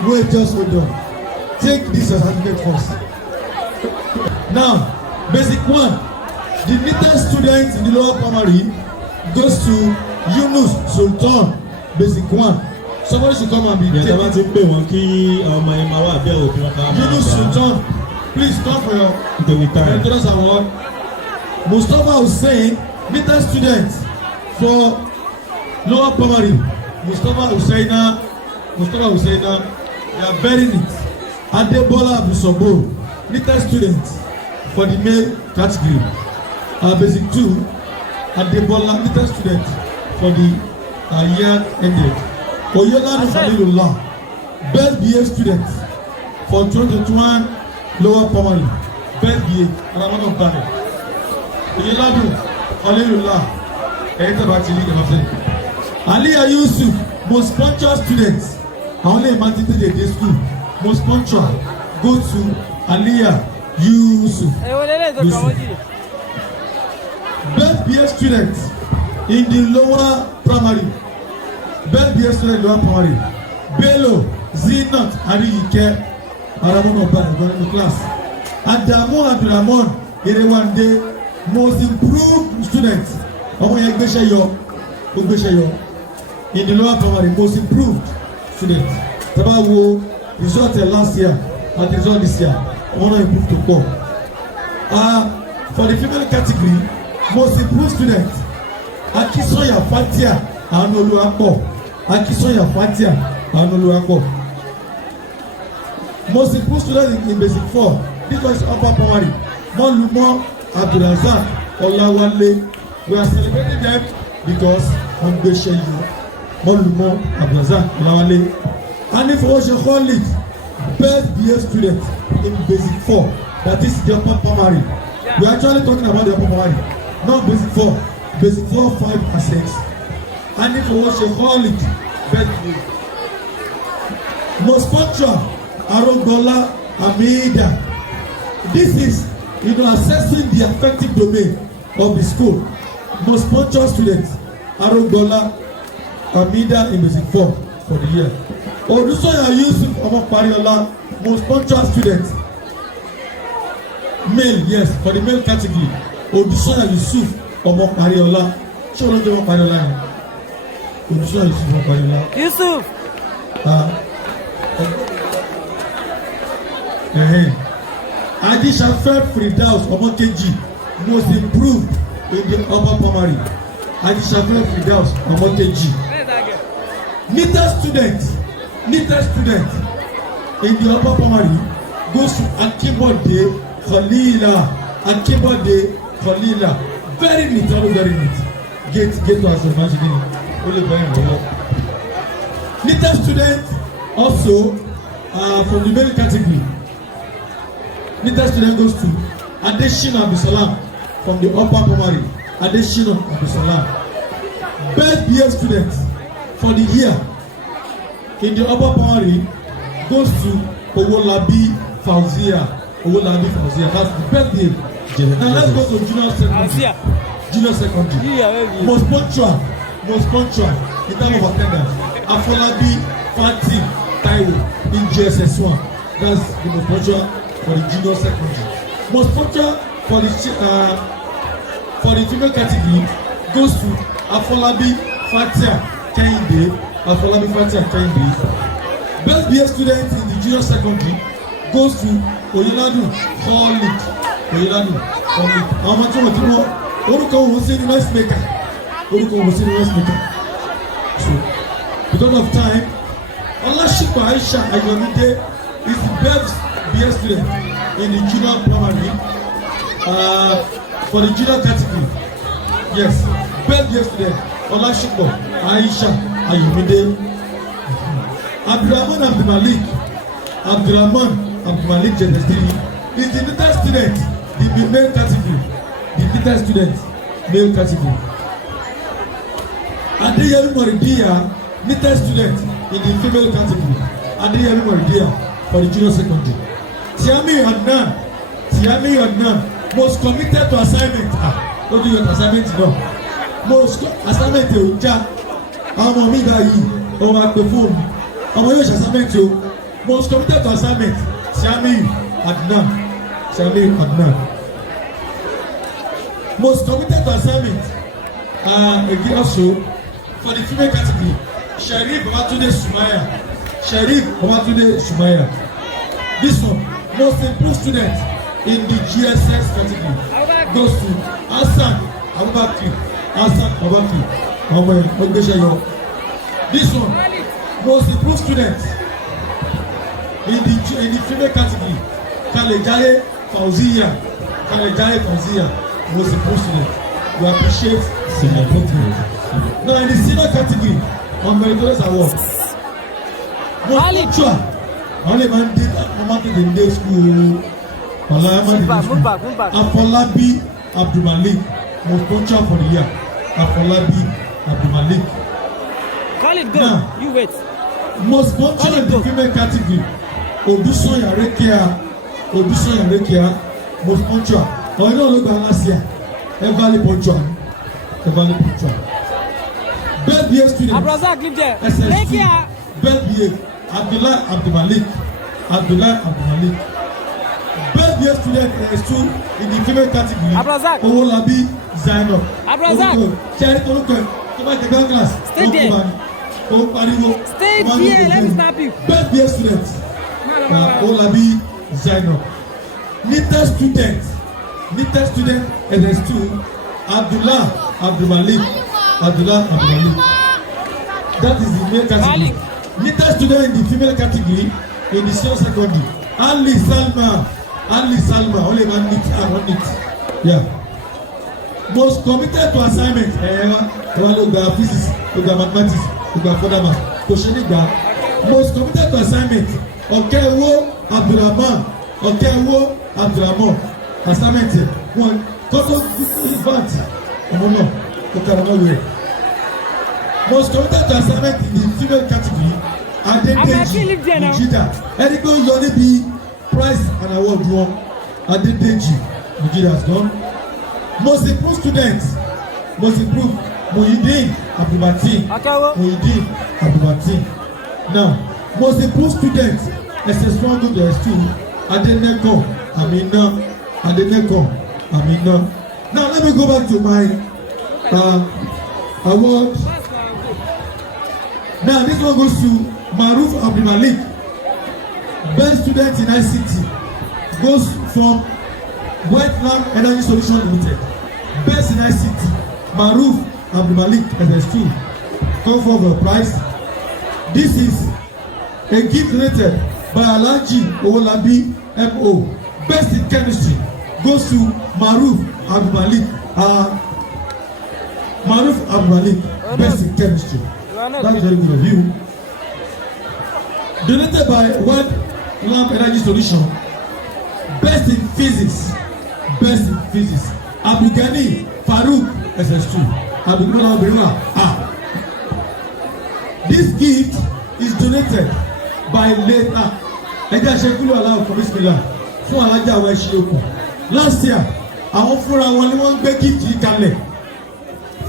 wait, just hold on. Take this certificate first. Now, basic one. The neatest student in the lower primary goes to Yunus Sultan. Basic one. Somebody should come and be taken. Yunus Sultan. Please come for your Meritorious Award. Mustafa Hussein, meter student for lower primary. Mustafa Husseina, they are very neat. Adebola Abusobo, meter student for the male category. Basic 2, Adebola, meter student for the year ended. Oyelanu Khalilullah, best BA student for 2021 lower primary. Best BA, and I'm not bad. Oyelanu Khalilullah, Aliya Yusuf, most punctual students. I only imagine the day school. Most punctual go to Aliya Yusuf. Best BA students in the lower primary. Best BA student lower primary. Bello Zinat Ariyike Aramon Oba in the class. Adamu Abdulrahman Erewande, most improved students. Ọmọ yẹn gbéṣẹ́ yọ in the lower primary, most improved students. Tẹ́lá wo result last year and the result this year, ọmọ náà improved to come. For the female category, most improved students. Akisoya Fatia Anoluapo. Akisoya Fatia Anoluapo. Most improved students in basic 4. This was upper primary. Molumo Abdulrazak Olawale. We are celebrating them because on Beshayu, Molumo Abdulrazak Olawale. And if we should call it best BA student in basic 4, that is the upper primary. We are actually talking about the upper primary, not basic 4. Basic 4, 5, and 6. And if we should call it best BA. Most punctual, Arongola Amida. This is, assessing the affective domain of the school. Most punctual students, Arongola Amida in basic 4 for the year. Odusoya Yusuf Omopariola, most punctual students. Male, yes, for the male category. Odusoya Yusuf Omopariola. Show me Omopariola. Odusoya Yusuf Omopariola. Yusuf. Adishafe Fridaus Omokeji, most improved in the upper primary. Adishafe Fridaus Omokeji. Neatest student in the upper primary goes to Akibode Khalila. Very neat, very neat. Get to us imagine. Only very well. Neatest student also from the male category. Neatest student goes to Adeshina Abdusalam from the upper primary. Adeshina Abdusalam. Best BA student for the year in the upper primary goes to Owolabi Fauzia. That's the best BA. Now let's go to junior secondary. Most punctual in terms of attendance. Afolabi Fati Taiwo in JSS1. That's the most punctual for the junior secondary. Most punctual for the female category goes to Afolabi Fatia Kehinde. Best BA student in the junior secondary goes to Oyeladu Khalid. Àwọn tí wọ́n orúkọ òun sí university maker. So because of time, Olashikwa Aisha Ayomide is the best BA student in the junior primary for the junior category. Yes, best BA student Olashikwa Aisha Ayomide. Abdulrahman Abdulmalik Jenestri is the neatest student in the male category. Adeyemi Moridia, neatest student in the female category. Adeyemi Moridia for the junior secondary. Tiami Adnan, most committed to assignment. Don't do your assignment now. Most assignment oja. Àwọn ọmọ mi dá yìí, ọmọ àpè fóònù. Ọmọ yóò ṣe assignment o. Most committed to assignment. Tiami Adnan. Most committed to assignment. Again also for the female category, Sharif Babatunde Sumaya. This one, Most improved student in the GSS category goes to Hassan Abubakar. This one, most improved student in the female category, Kalejaye Fauziya, most improved student. We appreciate senior category. Now in the senior category, on meritorious award, most punctual, only man did the day school. Afolabi Abdulmalik, most punctual for the year. Afolabi Abdulmalik. Khalid, go. Now, You wait. most punctual in the female category, Odusoya Rekia, most punctual. Oh, you know, look at last year. Everly punctual. Best behaved student. Abrazak, live there. SS2. Best behaved. Abdullah Abdulmalik. Best behaved student SS2 in the female category. Abrazak. Owolabi Zainab. Abrazak. Cherry Toluko. Come on, the class. Stay there. Stay here. Let me snap you. Best behaved student. Owolabi Zainab. Neatest student SS2. Abdullah Abdulmalik. That is the male category. Neatest student in the female category in the senior secondary. Ali Salma. Only one neat and one neat. Yeah. Most committed to assignment. Physics, mathematics, further most committed to assignment. Okewo Abdulrahman. Assignment one. Most committed to assignment in the female category Adedeji Mujida. Anything you only be prize and award won. Adedeji Mujida has done. Most improved students. Muhyiddin Abdulmateen. Now, most improved students SS1 to SS2 Adeneko Amina. Now let me go back to my award. Now this one goes to Maruf Abdulmalik. Best student in ICT goes from Whiteland Energy Solution Limited. Best in ICT, Maruf Abdulmalik SS2. Come for the prize. This is a gift donated by Alhaji Owolabi MO. Best in chemistry goes to Maruf Abdulmalik. Best in chemistry. That's very good of you. Donated by White Lamp Energy Solution. Best in physics. Abdulgani Farouk SS2. This gift is donated by late Ẹja Ṣekúlù Aláwọ̀ Kọ́mísìmílà fún alájà àwọn ẹ̀ṣin last year àwọn fúnra wọn ni wọ́n gbé gift yìí kalẹ̀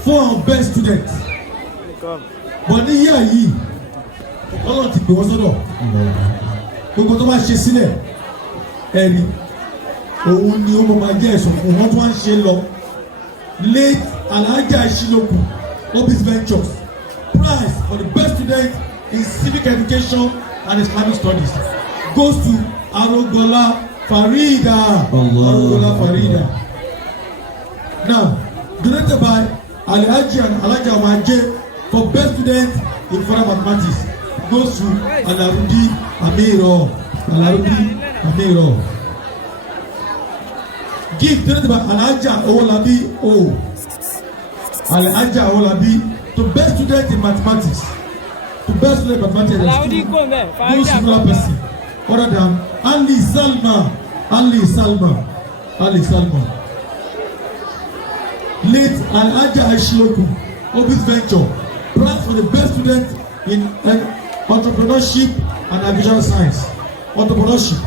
fún àwọn best students but ní yíyá yìí Ọlọ́run ti pè wọ́n sọ́dọ̀ gbogbo tó bá ṣe sílẹ̀ ẹ̀rí òun ni ó máa jẹ́ ẹ̀sùn fún wọn tó wá ń ṣe lọ late alájà ìṣílòkù Obis Ventures prize for the best student in civic education and Islamic studies goes to Arogola Farida. Now, donated by Alhaji and Alhaja Waje for best student in further mathematics goes to Alarudi Amiro. Gift donated by Alhaja Owolabi to best student in mathematics. No similar person other than Ali Salma. Late Alhaja Aishiloku, Obis Venture, prize for the best student in entrepreneurship and agricultural science. Entrepreneurship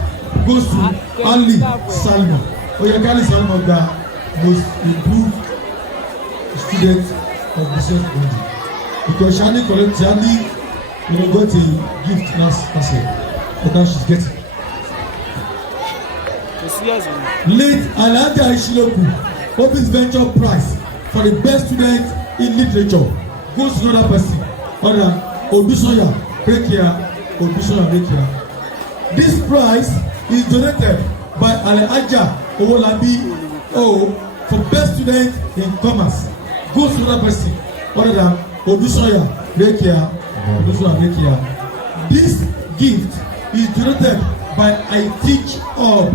goes to Ali Salma. Oyagali Salma, the most improved student of the same body. Because Shani collect Shani, got a gift last year, but now she's getting. Late Alhaja Aishiloku, Obis Venture prize for the best student in literature goes to another person, other than Odusoya Rekia. This prize is donated by Alhaja Owolabi O for best student in commerce. Goes to another person other than Odusoya Rekia. This gift is donated by I Teach Up.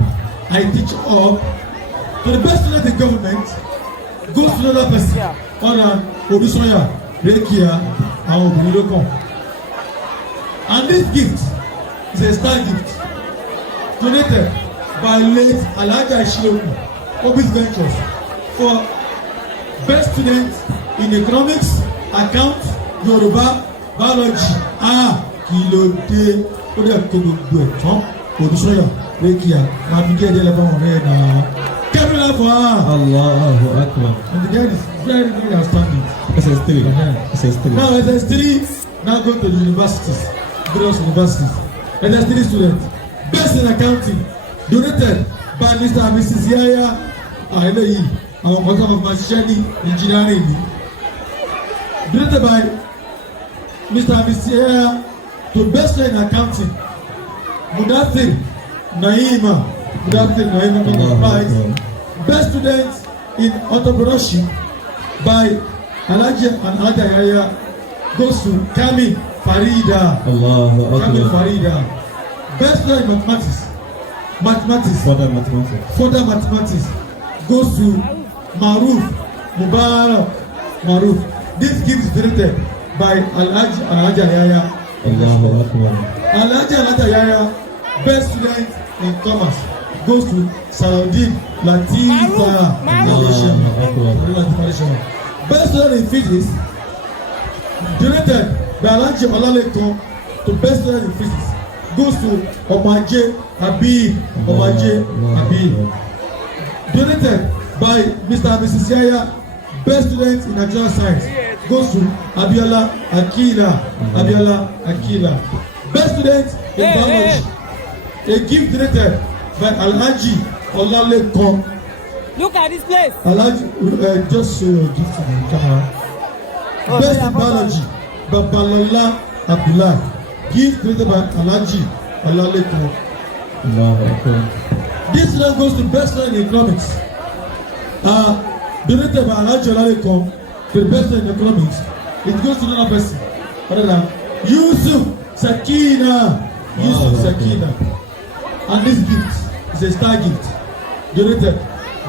To the best student in government goes to another person other than Odusoya Rekia and Obinidokon. And this gift is a star gift donated by late Alhaja Ishiloku Obis Ventures for best student in economics, account, Yoruba, biology. Kílódé ó dẹ̀ kó gbogbo ẹ̀ tán Odùsọ́yà Rékìá máa fi díẹ̀ díẹ̀ lẹ́fọ̀ọ́ wọn rẹ̀ náà. Kẹ́mílá fún wa. Allahu Akbar. And the guy is very very outstanding. SS3. Now SS3 now go to the universities, various universities. SS3 students best in accounting donated by Mr. and Mrs. Yaya eléyìí àwọn ọmọ sábà máa ṣiṣẹ́ ní engineering ni donated by Mr. and Mrs. Yaya to best in accounting Mudathir Naima prize best student in entrepreneurship by Alhaji and Alhaja Yaya goes to Kamil Farida. Kamil Farida. Best student in further mathematics goes to Maruf Mubarak. This gift is donated by Alhaji and Alhaja Yaya. Alhaji and Alhaja Yaya best student in commerce goes to Salaudeen Latifa. Best student in physics donated by Alhaji Olalekon to best student in physics goes to Omaje Habib. Donated by Mr. and Mrs. Yaya best student in natural science goes to Abiola Akila. Best student in biology a gift donated by Alhaji Olalekon. Look at this place. Alhaji just show your gift to the camera. Best in biology Babalola Abdullah. Gift donated by Alhaji Olalekon. This one goes to best student in economics. Donated by Alhaji Olalekon to the best student in economics. It goes to another person other than Yusuf Sakina. And this gift is a star gift donated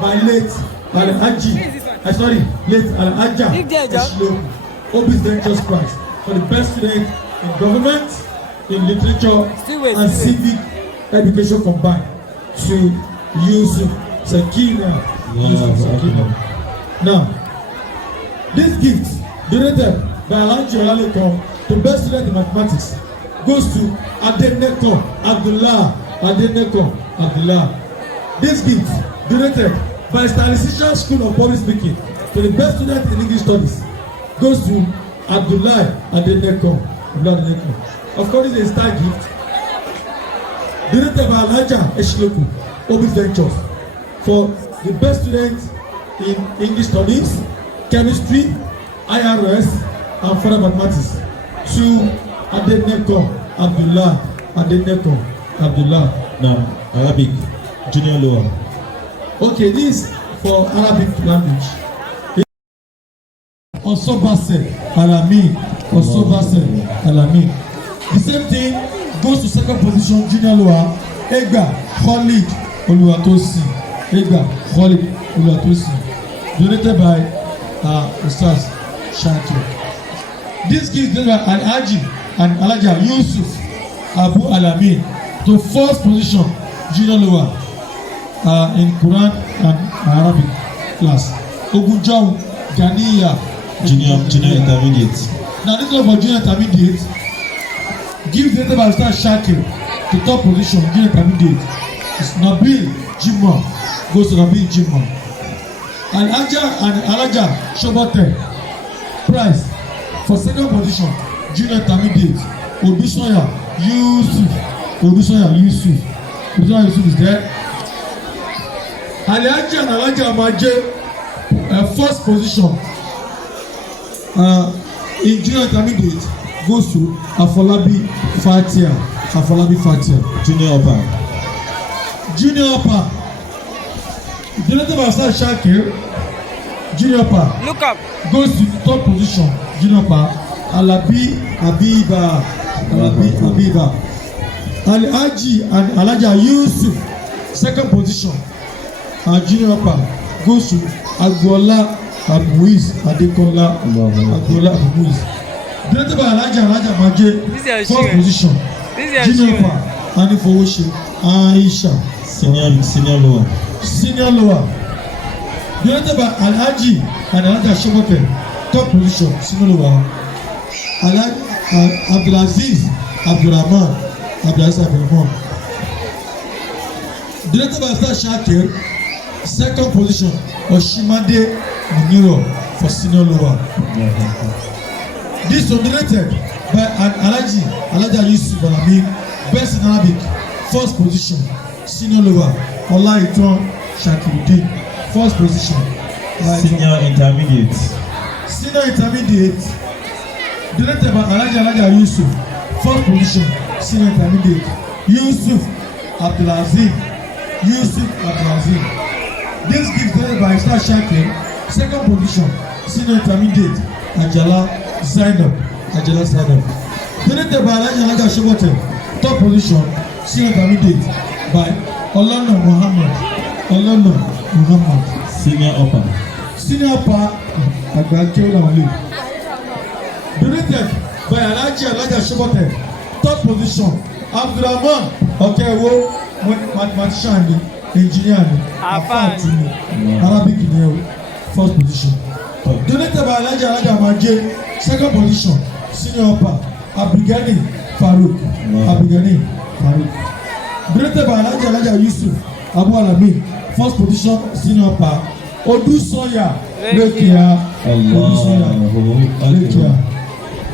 by late Alhaja Eshiloku Obis Ventures Prize for the best student in government, in literature and civic education combined to Yusuf Sakina. Now, this gift donated by Alhaji Olalekon to best student in mathematics goes to Adeneko Abdullah. This gift donated by Statistician School of Public Speaking to the best student in English Studies goes to Abdullah Adeneko. Of course, it's a star gift donated by Alhaja Eshiloku Obis Ventures for the best student in English Studies, Chemistry, IRS, and further mathematics to Adeneko Abdullah. Now, Arabic, junior lower. Okay, this for Arabic language. Osobase Alamin. The same thing goes to second position, junior lower. Egba Khalid Oluwatosin. Donated by Ustaz Shakir. This gives Alhaji and Alhaja Yusuf Abu Alamin to first position, junior lower in Quran and Arabic class. Ogunjawu Ganiya junior intermediate. Now this one for junior intermediate gives the by Ustaz Shakir to top position, junior intermediate. It's Nabil Jimma goes to Nabil Jimma. Alhaja and Alhaja Shobote prize for second position, junior intermediate. Odusoya Yusuf is there. Alhaji and Alhaja Amaje first position in junior intermediate goes to Afolabi Fatia. Junior upper. Junior Upper. Donated by Ustaz Shakir. Junior Upper. Look up. Goes to the top position. Junior Upper. Alabi Abiba. Alabi Abiba. Alhaji and Alhaja Yusuf. Second position. Junior Upper goes to Agbola Abuiz Adekola. Agbola Abuiz. Donated by Alhaja Maje. Fourth position. Junior Upper. Anifowose Aisha. Senior lower. Senior lower. Donated by Alhaji and Alhaja Shobote. Top position. Senior lower. Abdulaziz Abdurrahman. Abdulaziz Abdurrahman. Donated by Ustaz Shakir. Second position. Oshimade Muniro for senior lower. This was donated by Alhaja Yusuf Balami. Best in Arabic. First position. Senior lower. Olaitan Shakiruddin. First position. Senior intermediate. Senior intermediate. Donated by Alhaja Yusuf. First position. Senior intermediate. Yusuf Abdulaziz. This gives donated by Ustaz Shakir. Second position. Senior intermediate. Ajala Zainab. Donated by Alhaja Shobote. Top position. Senior intermediate by Olana Muhammad. Senior upper. Senior upper. Donated by Alhaja Shobote. Top position. Abdurrahman Okewo, mathematician, engineer, Arabic in first position. Donated by Alhaja Maje. Second position. Senior upper. Abigani Farouk. Donated by Alhaja Yusuf Abu Alamin. First position. Senior upper. Odusoya Lekia.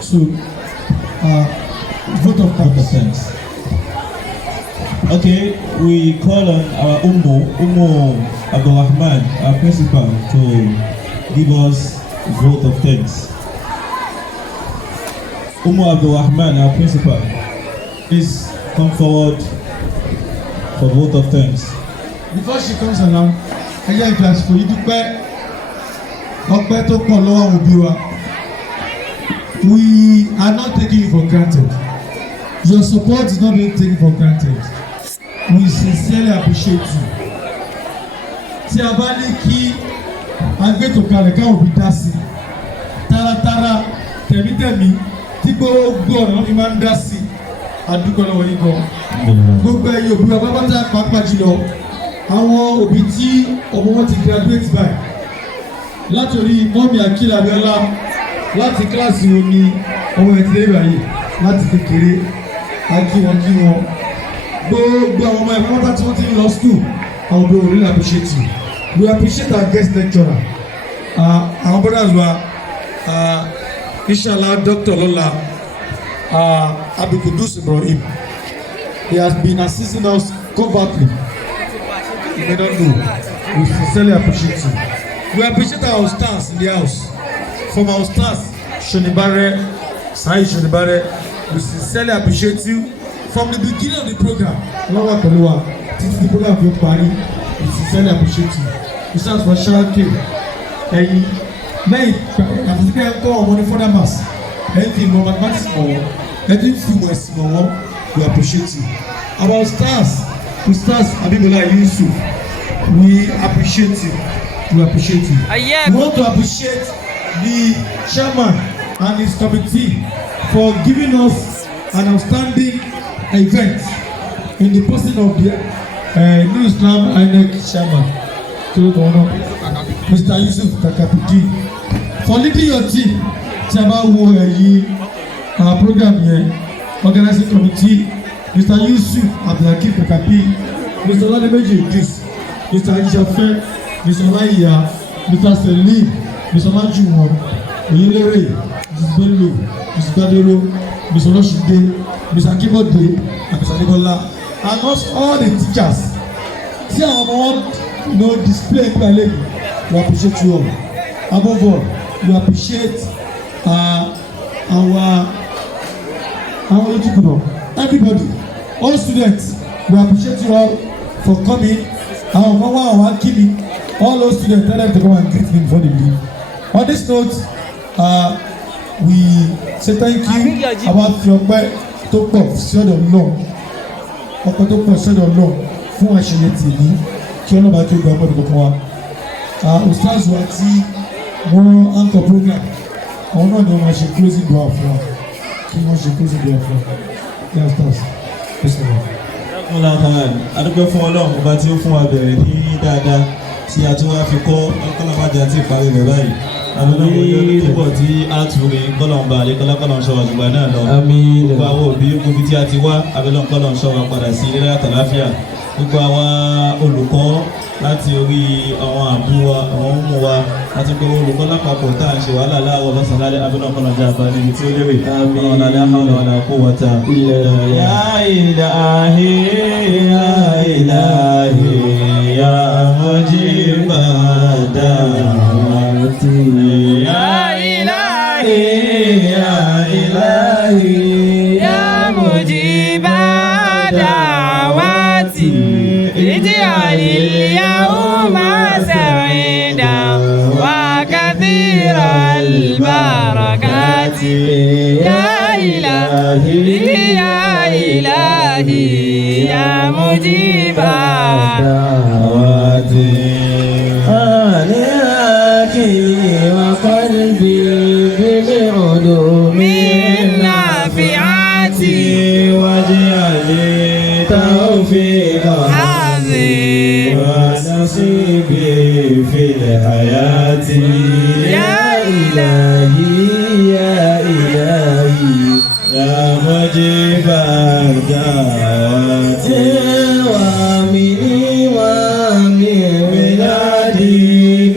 So, vote of confidence. Okay, we call on our Ummu Abdurrahman, our principal, to give us vote of thanks. Ummu Abdurrahman, our principal, please come forward for vote of thanks. Before she comes along, I just ask for you to pay. Ọpẹ́ tó pọ̀ lọ́wọ́ àwọn òbí wa. We are not taking it for granted. Your support is not being taken for granted. We sincerely appreciate you. Tí a bá ní kí agbẹ́tòkalẹ̀ káwọn òbí dá sí, táratára tẹ̀mítẹ̀mí tí gbogbo ọ̀nà wọn fi máa ń dá sí, àdúgbò lọ́wọ́ yín gan. Gbogbo ẹ̀yin òbí wa pápátá pàápàá jùlọ àwọn òbí tí ọmọ wọn ti graduate by látòrí mọ́mí Akíla Abíọ́lá láti kíláàsì wo ni ọmọ ẹ̀ ti dé báyìí láti kékeré kí wọn gbogbo àwọn ọmọ ẹ̀fọ́ pátá tí wọ́n ti ń lọ school àwọn òbí wọn really appreciate you. We appreciate our guest lecturer our brothers wa inshallah Dr. Lola Abdulkudus Ibrahim. He has been assisting us covertly. You may not know. We sincerely appreciate you. We appreciate our stars in the house. From our stars, Shonibare, Sai Shonibare, we sincerely appreciate you. From the beginning of the program, Lawa Kaluwa, till the program of Party, we sincerely appreciate you. We start for Shaki, Eyi, May, àti pé ẹ̀kọ́ ọmọ ní further mass, anything more mathematics more, anything West more, we appreciate you. Our stars, Ustaz Abibola Yusuf, we appreciate you. We appreciate you. We want to appreciate the chairman and his committee for giving us an outstanding event in the person of the New Islam INEC chairman, Mr. Yusuf Kakapiti, for leading your team. Our program here, organizing committee, Mr. Yusuf Abdulhakeem Kakapi, Mr. Lademeji Idris, Mr. Ajisafe, Mr. Olaiya, Mr. Selim, Mr. Majuwon, Oyelere, Mrs. Bello, Mrs. Badero, Mr. Oloside, Mr. Akibode, and Mr. Adebola, and also all the teachers. See our own, display clearly. We appreciate you all. Above all, we appreciate everybody, all students. We appreciate you all for coming. Àwọn kan wá àwọn akíni. All those students tell them to come and greet me before they leave. On this note, we say thank you about your ọpẹ́ tó pọ̀ sí ọ̀dọ̀ náà. Ọpẹ́ tó pọ̀ sí ọ̀dọ̀ náà fún àṣeyẹ tèmi kí ọlọ́ba tó gba ọmọdé kankan wa. Ustaz wa tí wọ́n anchor program, àwọn náà ni wọ́n máa ṣe closing dua fún wa. Kí wọ́n ṣe closing dua fún wa. Yeah, Ustaz. Adúpẹ́ fún Ọlọ́run ọba tí ó fún wa bẹ̀rẹ̀ ní dáadáa tí a tún wá fi kọ́ kọ́lábàjá tí ìparí rẹ̀ báyìí. Àbẹ̀lọ́wọ́ ọjọ́ túbọ̀ tí a tún rí kọ́lọ̀mbà àlékọ́lákọ́lọ̀ ṣọ́wà jùgbà náà lọ. Gbogbo àwọn òbí gbogbo tí a ti wá àbẹ̀lọ́kọ́lọ̀ ṣọ́wà padà sí ilé àtàláfíà. Gbogbo àwọn olùkọ́ láti orí àwọn àbú wa, àwọn ọmọ wa, láti gbogbo olùkọ́ lápapọ̀ tá à ń ṣe wàhálà láàwọ̀ lọ́sàn lálẹ́ àbẹ̀lọ́kọ́lọ̀ jà bá níbi tí ó lérè. Ọlọ́lá hawla wala quwwata ya ilahi ya ilahi ya mujiba da'wati ya ilahi ya ilahi ya mujiba da'wati ij'alil yawma sa'idan wa kathiral barakati ya ilahi ya ilahi ya mujiba da'wati وقلبي بالعلوم النافعات واجعلي توفيقا ونصيبي في الحياة يا إلهي يا إلهي يا مجيب الدعوات وامني وامن ولادي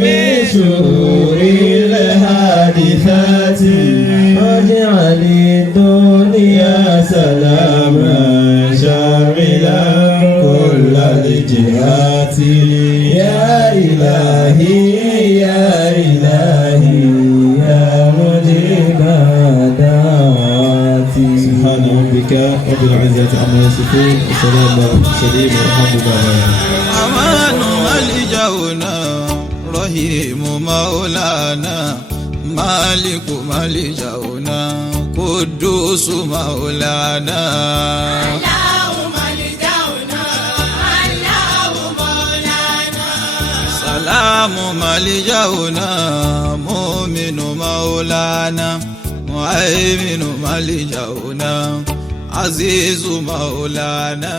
بشرور الحادثات واجعل الدنيا سلاما شاملا كل الجهات يا إلهي يا إلهي يا مجيب الدعوات سبحان ربك رب العزة عما يصفون وسلام على المرسلين والحمد لله أمان ملجأنا رحيم مولانا مالك ملجأنا قدوس مولانا سلام ملجأنا مؤمن مولانا مهيمن ملجأنا عزيز مولانا